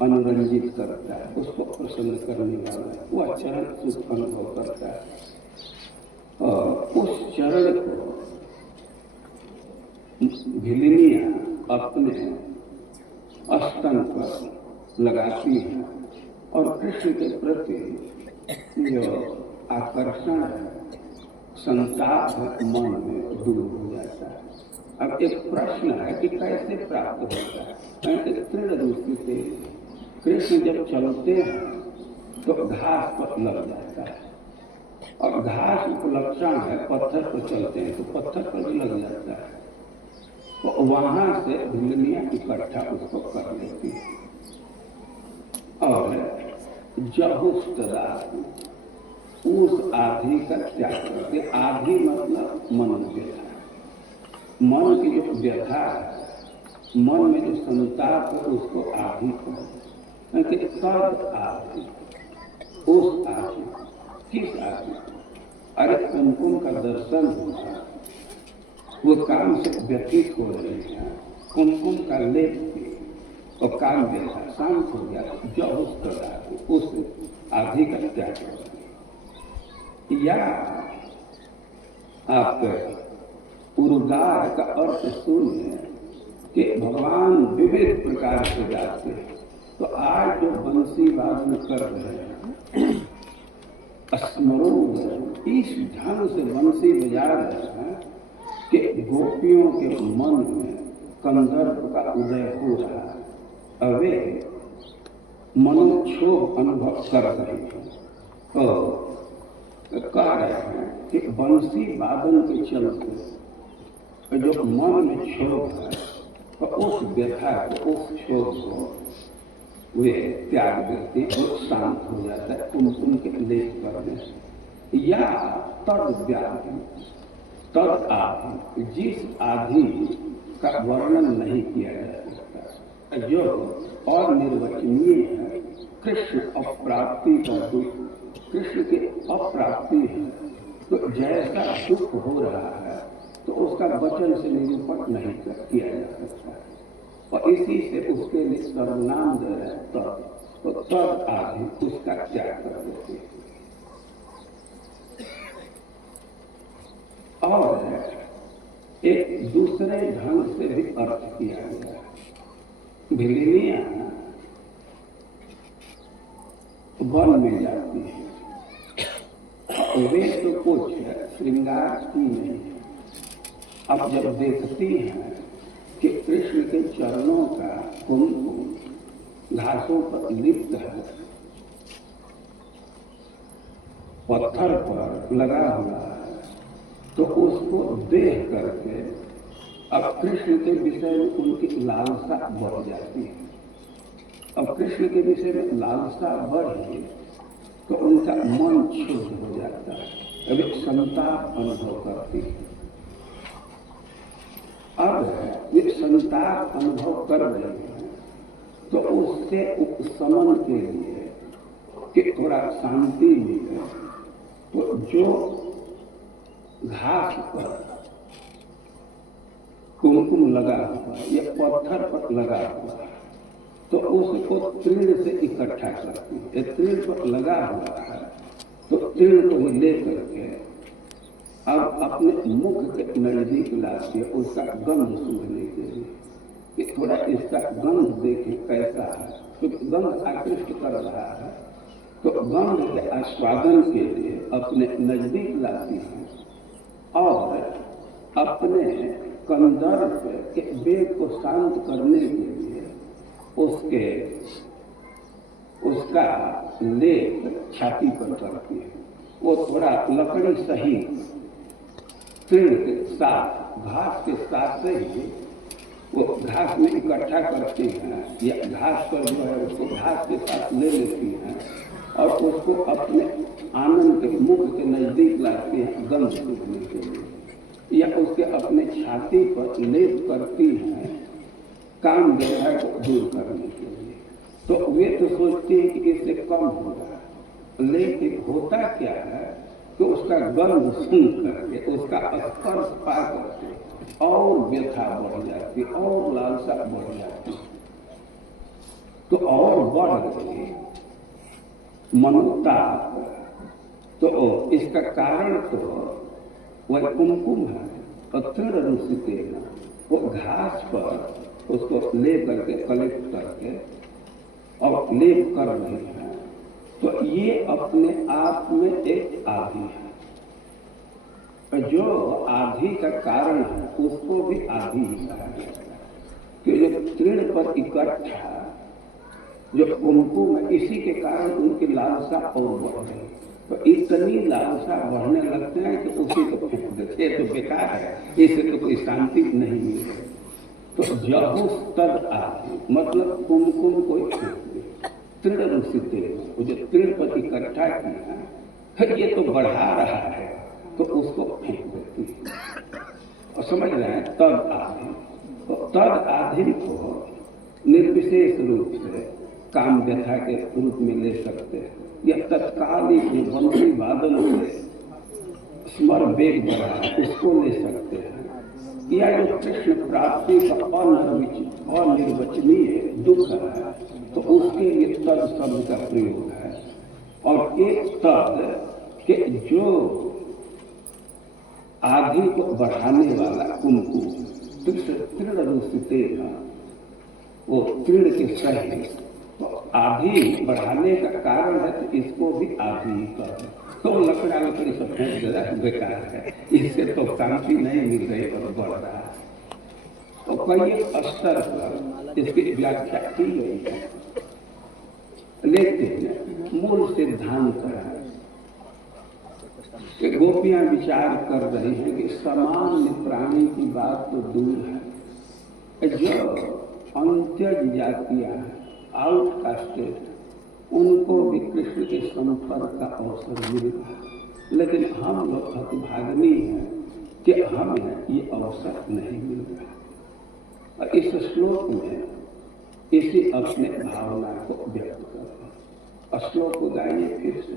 अनुरंजित करता है, उसको प्रसन्न करने वाला है। वह चरण सुख अनुभव करता है। और उस चरण को भिलनियां अपने स्तन पर लगाती हैं और कृष्ण के प्रति जो आकर्षण है, संताप मन में दूर हो जाता है। अब एक प्रश्न है कि कैसे प्राप्त होता है। दृढ़ रूप से कृष्ण जब चलते हैं तो घास पर लग जाता है, और घास उपलक्षण है, पत्थर पर चलते हैं तो पत्थर पर भी लग जाता है। तो वहां से भिलनियां इकट्ठा उसको कर लेती है। और जहुस्तदा, उस आधि का त्याग करते। आधि मतलब मन व्यथा, मन की जो व्यथा है, मन में जो संताप है, उसको आधि कहो। तद आधि, उस आधि, किस आधि? अरे कुमकुम का दर्शन हुआ, वो काम से व्यतीत हो रही है, कुमकुम का लेप की और काम व्यथा शांत हो गया, जो उस आधि का त्याग करें। या आप उर्गाय का अर्थ सुनिए कि भगवान विविध प्रकार से गाते हैं। तो आज जो बंसी वादन कर रहे हैं, स्मरो, इस ढंग से बंसी बजा रहे हैं कि गोपियों के मन में कंदर्प का उदय हो रहा है, अवे मनोक्षोभ अनुभव कर रहे हैं। तो कह रहे हैं कि बंसी वादन के चलते जो मन में क्षोभ है, तो उस व्यथा को, उस क्षोभ को वे त्याग देते और शांत हो जाता है कुमकुम के लेप करने से। या तद व्याधि, तद आधि, जिस आधि का वर्णन नहीं किया जा सकता, जो और निर्वचनीय है, कृष्ण अप्राप्ति का दुख, कृष्ण की अप्राप्ति है, तो जैसा दुख हो रहा है तो उसका वचन से निरूपण नहीं किया जा सकता, और इसी से उसके लिए सर्वनाम दे रहे तो तब आदि उसका त्याग कर देते हैं। और एक दूसरे ढंग से भी अर्थ किया गया, भिलिनियां वन में जाती है, वे तो कुछ श्रृंगार की नहीं। अब जब देखती हैं कि कृष्ण के चरणों का कुमकुम घासों पर लिप्त है, पत्थर पर लगा हुआ है, तो उसको देख करके अब कृष्ण के विषय में उनकी लालसा बढ़ जाती है। अब कृष्ण के विषय में लालसा बढ़ी तो उनका मन शुद्ध हो जाता है, अब एक संताप अनुभव करती है। अब ये संताप अनुभव कर रहे हैं तो उससे उपशमन के लिए कि थोड़ा शांति मिले, तो जो घास पर कुमकुम लगा हुआ या पत्थर पर लगा हुआ तो उसको तृण से इकट्ठा करती है। तृण पर लगा हुआ है तो तृण को ही ले करके अब अपने मुख के नजदीक लाती है, उसका गंध सूंघने के लिए कि थोड़ा इसका गंध देखे कैसा है, तो गंध आकृष्ट कर रहा है, तो गंध के आस्वादन के लिए अपने नजदीक लाती है और अपने कंदर्प के वेग को शांत करने के लिए उसका लेप छाती पर करती है। वो थोड़ा लकड़ी सहित तृण के साथ घास के साथ ही वो घास में इकट्ठा करती हैं या घास पर जो है उसको घास के साथ ले लेती हैं और उसको अपने आनंद के मुख के नजदीक लाती हैं गंध सूंघने के लिए, या उसके अपने छाती पर लेप करती हैं काम व्यथा को दूर करने के लिए। तो वे तो सोचते हैं कि इससे कम होगा, लेकिन होता क्या है कि उसका गंध सूंघ करके उसका स्पर्श पा करके और व्यथा बढ़ जाती, और लालसा बढ़ जाती, तो और बढ़ गई मनोताप। तो इसका कारण तो वह कुमकुम है, तृण रुषितेन, वो घास पर उसको ले करके कलेक्ट करके और लेप कर रहे हैं, तो ये अपने आप में एक आदि है। जो आदि का कारण है उसको भी आदि ही कहा जाता है, कि जो तृण पर इकट्ठा जो कुमकुम है, इसी के कारण उनकी लालसा और बढ़ गई। तो इतनी लालसा बढ़ने लगते हैं कि उसी को फेंक देते, ये तो बेकार है, इससे तो कोई शांति नहीं मिलेगी। तो जहु तद आदि मतलब कुमकुम को फेंक दे, तृण रुषितेन, जो तृण पर इकट्ठा किया फिर ये तो बढ़ा रहा है तो उसको फेंक देती है। और समझ रहे हैं तद आदि, तो तद आदि को निर्विशेष रूप से काम व्यथा के रूप में ले सकते हैं, या तत्कालिक जो बंसी बादल से स्मर वेग बढ़ा उसको ले सकते हैं, या जो कृष्ण प्राप्ति का अनिर्वचनीय दुख है तो उसके लिए तद शब्द का प्रयोग है। और एक तद के जो आदि को बढ़ाने वाला कुमकुम तृण रुषितेन, वो तृण के सही तो आदि बढ़ाने का कारण है, तो इसको भी आदि कर तो लकड़ा लकड़ी सब फेंक दे रहा बेकार है, इससे तो शांति नहीं मिल रही और बढ़ रहा है। तो कई स्तर पर इसकी व्याख्या की गई है, लेकिन मूल सिद्धांत है कि गोपियां विचार कर रही हैं कि सामान्य प्राणी की बात तो दूर है, जो अंत्यज जातियां आउटकास्टेड, उनको भी कृष्ण के संपर्क का अवसर मिलेगा, लेकिन हम लोग हतभाग्नी हैं कि हमें ये अवसर नहीं मिल रहा। और इस श्लोक में इसी अपने भावना को व्यक्त करते हैं। श्लोक को गाइए फिर से।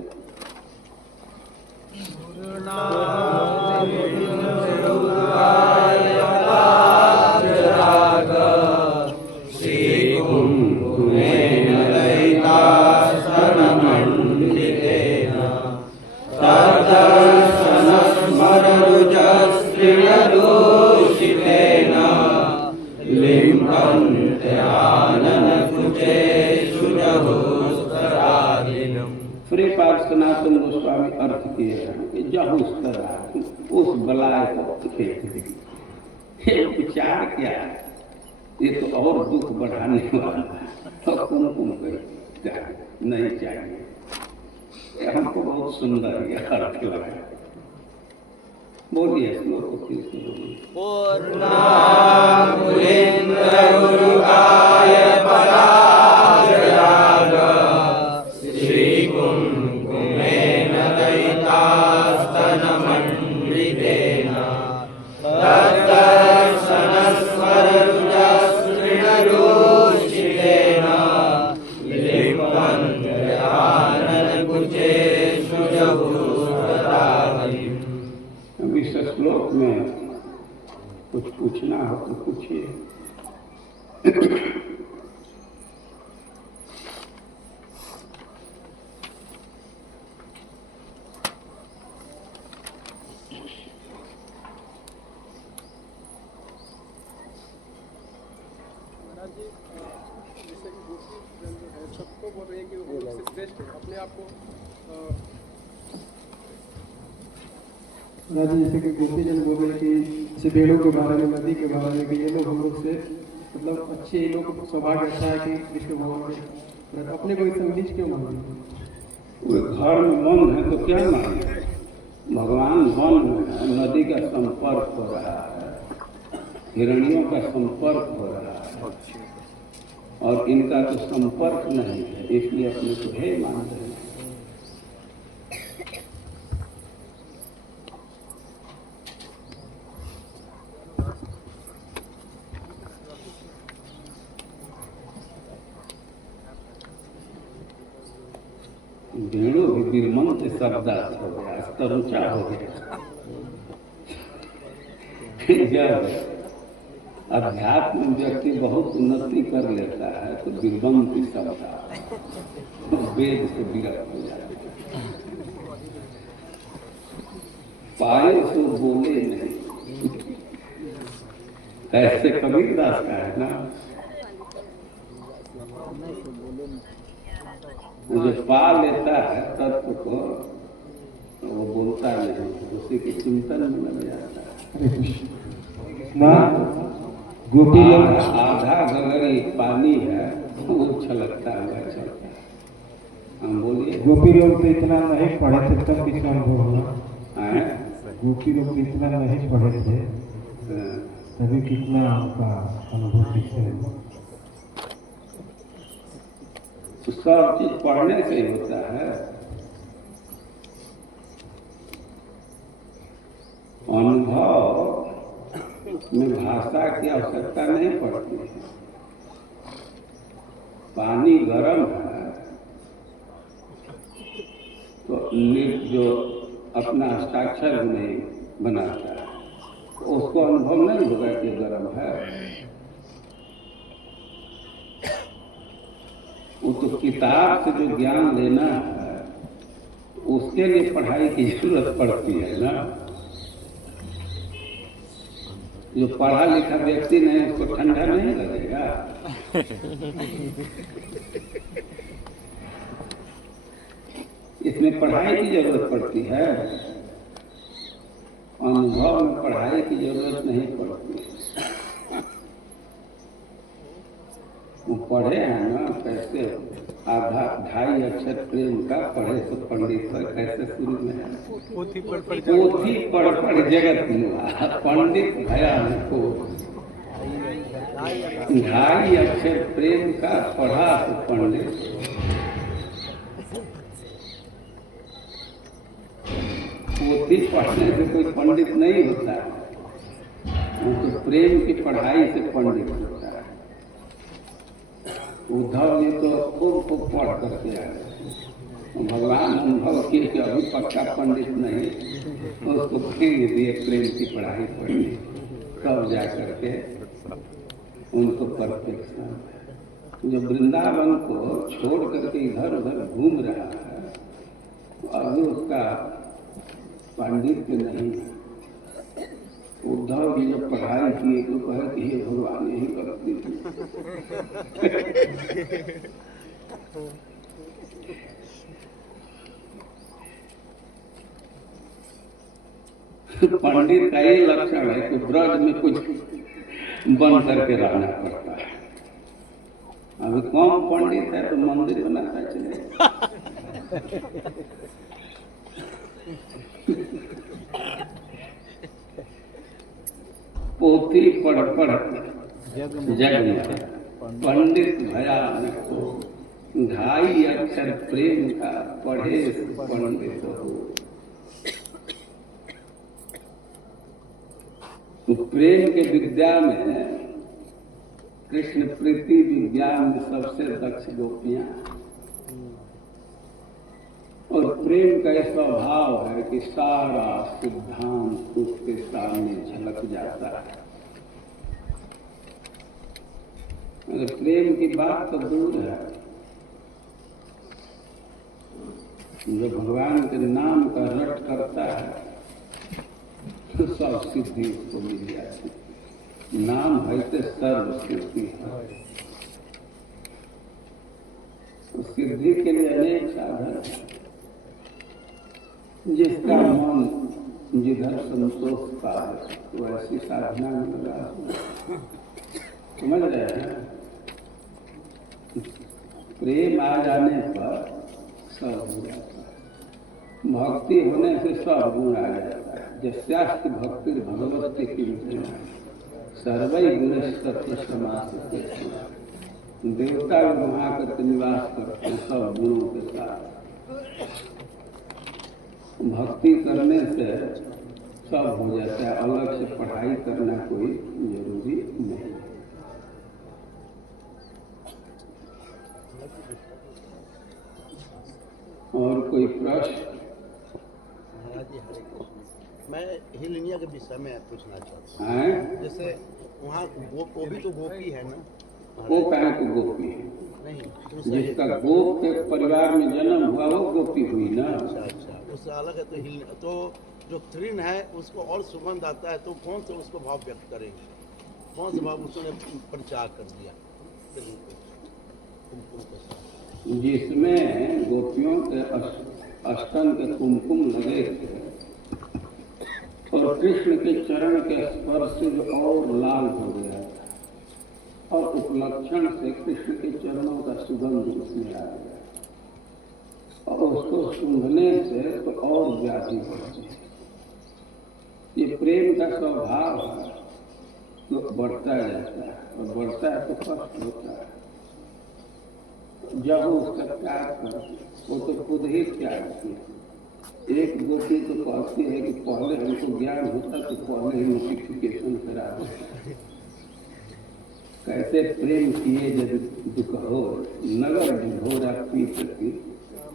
श्रीपाद सनातन गोस्वामी अर्थ किए हैं कि जहुस्तर उस बलाय को फेंक दी। ये विचार क्या है? ये तो और दुख बढ़ाने वाला है। तो कुमकुम नहीं चाहिए। ये हमको बहुत सुंदर ये अर्थ लगा। बोलिए श्लोक श्लोक में कुछ पूछना हो तो पूछिए। सबको बोल रहे हैं कि वो श्रेष्ठ है अपने आप को। राजा जैसे कि गोपी जन बोल रहे कि जैसे पेड़ों के बारे में, नदी के बारे में, कि ये लोग हम लोग से मतलब अच्छे, ये लोग सौभाग्य अच्छा है कि विष्णु भगवान के अपने को इससे नीच क्यों मान? घर में वन है तो क्या माने? भगवान वन में है, नदी का संपर्क हो रहा है, हिरणियों का संपर्क हो रहा है, और इनका तो संपर्क नहीं है, इसलिए अपने को हे मान रहे हैं। भेड़ो भी बिरमन से शब्द हो गया, स्तर ऊंचा हो गया। जब अध्यात्म व्यक्ति बहुत उन्नति कर लेता है तो बिरमन की शब्द वेद से विरक्त हो जाता है। पाए सो बोले नहीं, ऐसे कबीरदास का है ना, जो पा लेता है तत्व को वो बोलता नहीं, उसी के चिंतन में लग जाता है। गोपी लोग आधा गगरी पानी है वो छलकता है, चलता है। हम बोलिए गोपी लोग तो इतना नहीं पढ़े थे तब किसका अनुभव हुआ? गोपी लोग तो इतना नहीं पढ़े थे तभी कितना आपका अनुभव किससे? सब चीज पढ़ने से ही होता है। अनुभव में भाषा की आवश्यकता नहीं पड़ती है। पानी गर्म है तो जो अपना हस्ताक्षर नहीं बनाता है तो उसको अनुभव नहीं होगा कि गर्म है। वो तो किताब से जो ज्ञान लेना है उसके लिए पढ़ाई की जरूरत पड़ती है ना। जो पढ़ा लिखा व्यक्ति नहीं उसको ठंडा नहीं लगेगा। इसमें पढ़ाई की जरूरत पड़ती है, अनुभव में पढ़ाई की जरूरत नहीं पड़ती। वो पढ़े हैं ना, कैसे आधा 2.5 अक्षर प्रेम का पढ़े तो पंडित पर कैसे शुरू में है पोथी पढ़ जगत हुआ पंडित भया हमको। 2.5 अक्षर प्रेम का पढ़ा तो पंडित। पोथी पढ़ने से कोई पंडित नहीं होता है, वो तो प्रेम की पढ़ाई से पंडित होता है। उद्धव जी तो खूब पढ़ करके आए, भगवान अनुभव किए कि अभी पक्का पंडित नहीं, उसको भेज दिए प्रेम की पढ़ाई पढ़ने, तब जा करके उनको परफेक्शन। जो वृंदावन को छोड़ करके इधर उधर घूम रहा है, अभी उसका पांडित्य नहीं है। उद्धव जी जब पढ़ाई किए तो कहे कि ये भगवान यही करती थी। पंडित का ये लक्षण है कि ब्रज में कुछ बन करके रहना पड़ता है। अभी कौन पंडित है तो मंदिर बनाना चाहिए। पोथी पढ़ पढ़ जग में पंडित भया को, ढाई अक्षर प्रेम का पढ़े पंडित हो। तो प्रेम के विद्या में कृष्ण प्रीति विज्ञान में सबसे दक्ष गोपियां, और प्रेम का स्वभाव है कि सारा सिद्धांत उसके सामने झलक जाता है। अगर प्रेम की बात तो दूर है, जो भगवान के नाम का रट करता है तो सब सिद्धि उसको मिल जाती है। नाम है तो सर्व सिद्धि है। तो सिद्धि के लिए अनेक साधन है। जिसका मन जिधर संतोष पाए तो ऐसी साधना में लगा। समझ रहे हैं? प्रेम आ जाने पर सब हो जाता है। भक्ति होने से सब गुण आ जाता है। जस्यास्ति भक्ति भगवती की सर्वै गुणस्तत्व समासते, देवता भी वहां करके निवास करते हैं सब गुणों के साथ। भक्ति करने से सब हो जाता है। अलग से पढ़ाई करना कोई जरूरी नहीं। और कोई प्रश्न? मैं हिल इंडिया के विषय में पूछना चाहता हूँ। जैसे वहाँ वो भी तो गोपी है ना? वो कहाँ की गोपी है? नहीं, जिसका गोप के परिवार में जन्म हुआ वो गोपी हुई ना। अच्छा, उससे अलग है। तो जो तृण है उसको और सुगंध आता है, तो कौन से उसको भाव व्यक्त करेंगे? कौन सा भाव उसने परिचार कर दिया? जिसमें गोपियों के अस्तन के कुमकुम लगे थे और कृष्ण के चरण के स्पर्श से जो और लाल हो गया था, और उपलक्षण से कृष्ण के चरणों का सुगंध उसमें आ गया, और उसको सूंघने से तो और व्याधि बढ़ती है। ये प्रेम का स्वभाव है, तो बढ़ता जाता है, और बढ़ता है तो कष्ट होता है। जब उसका त्याग कर, वो तो खुद ही त्याग किया। एक गोपी तो कहती है कि पहले हमको ज्ञान होता तो पहले ही नोटिफिकेशन करा देता। कैसे प्रेम किए जब दुख हो, नगर ढिढोरा पीत की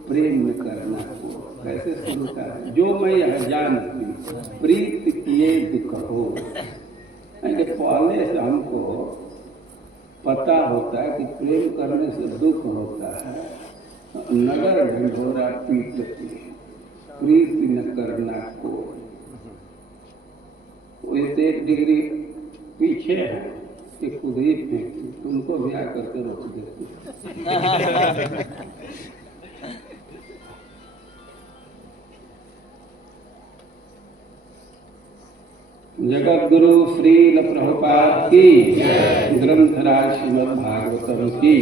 प्रेम में करना हो। कैसे सुनता है? जो मैं यह जानती प्रीत किए दुख हो। पहले से हमको पता होता है कि प्रेम करने से दुख होता है। नगर ढिढोरा पीत की प्रीति न करना को। एक डिग्री पीछे है कि खुद ही फेंकी, तुमको ब्याह करके रोक देती। जगत गुरु श्रील प्रभुपाद की, ग्रंथराज श्रीमद् भागवतम की।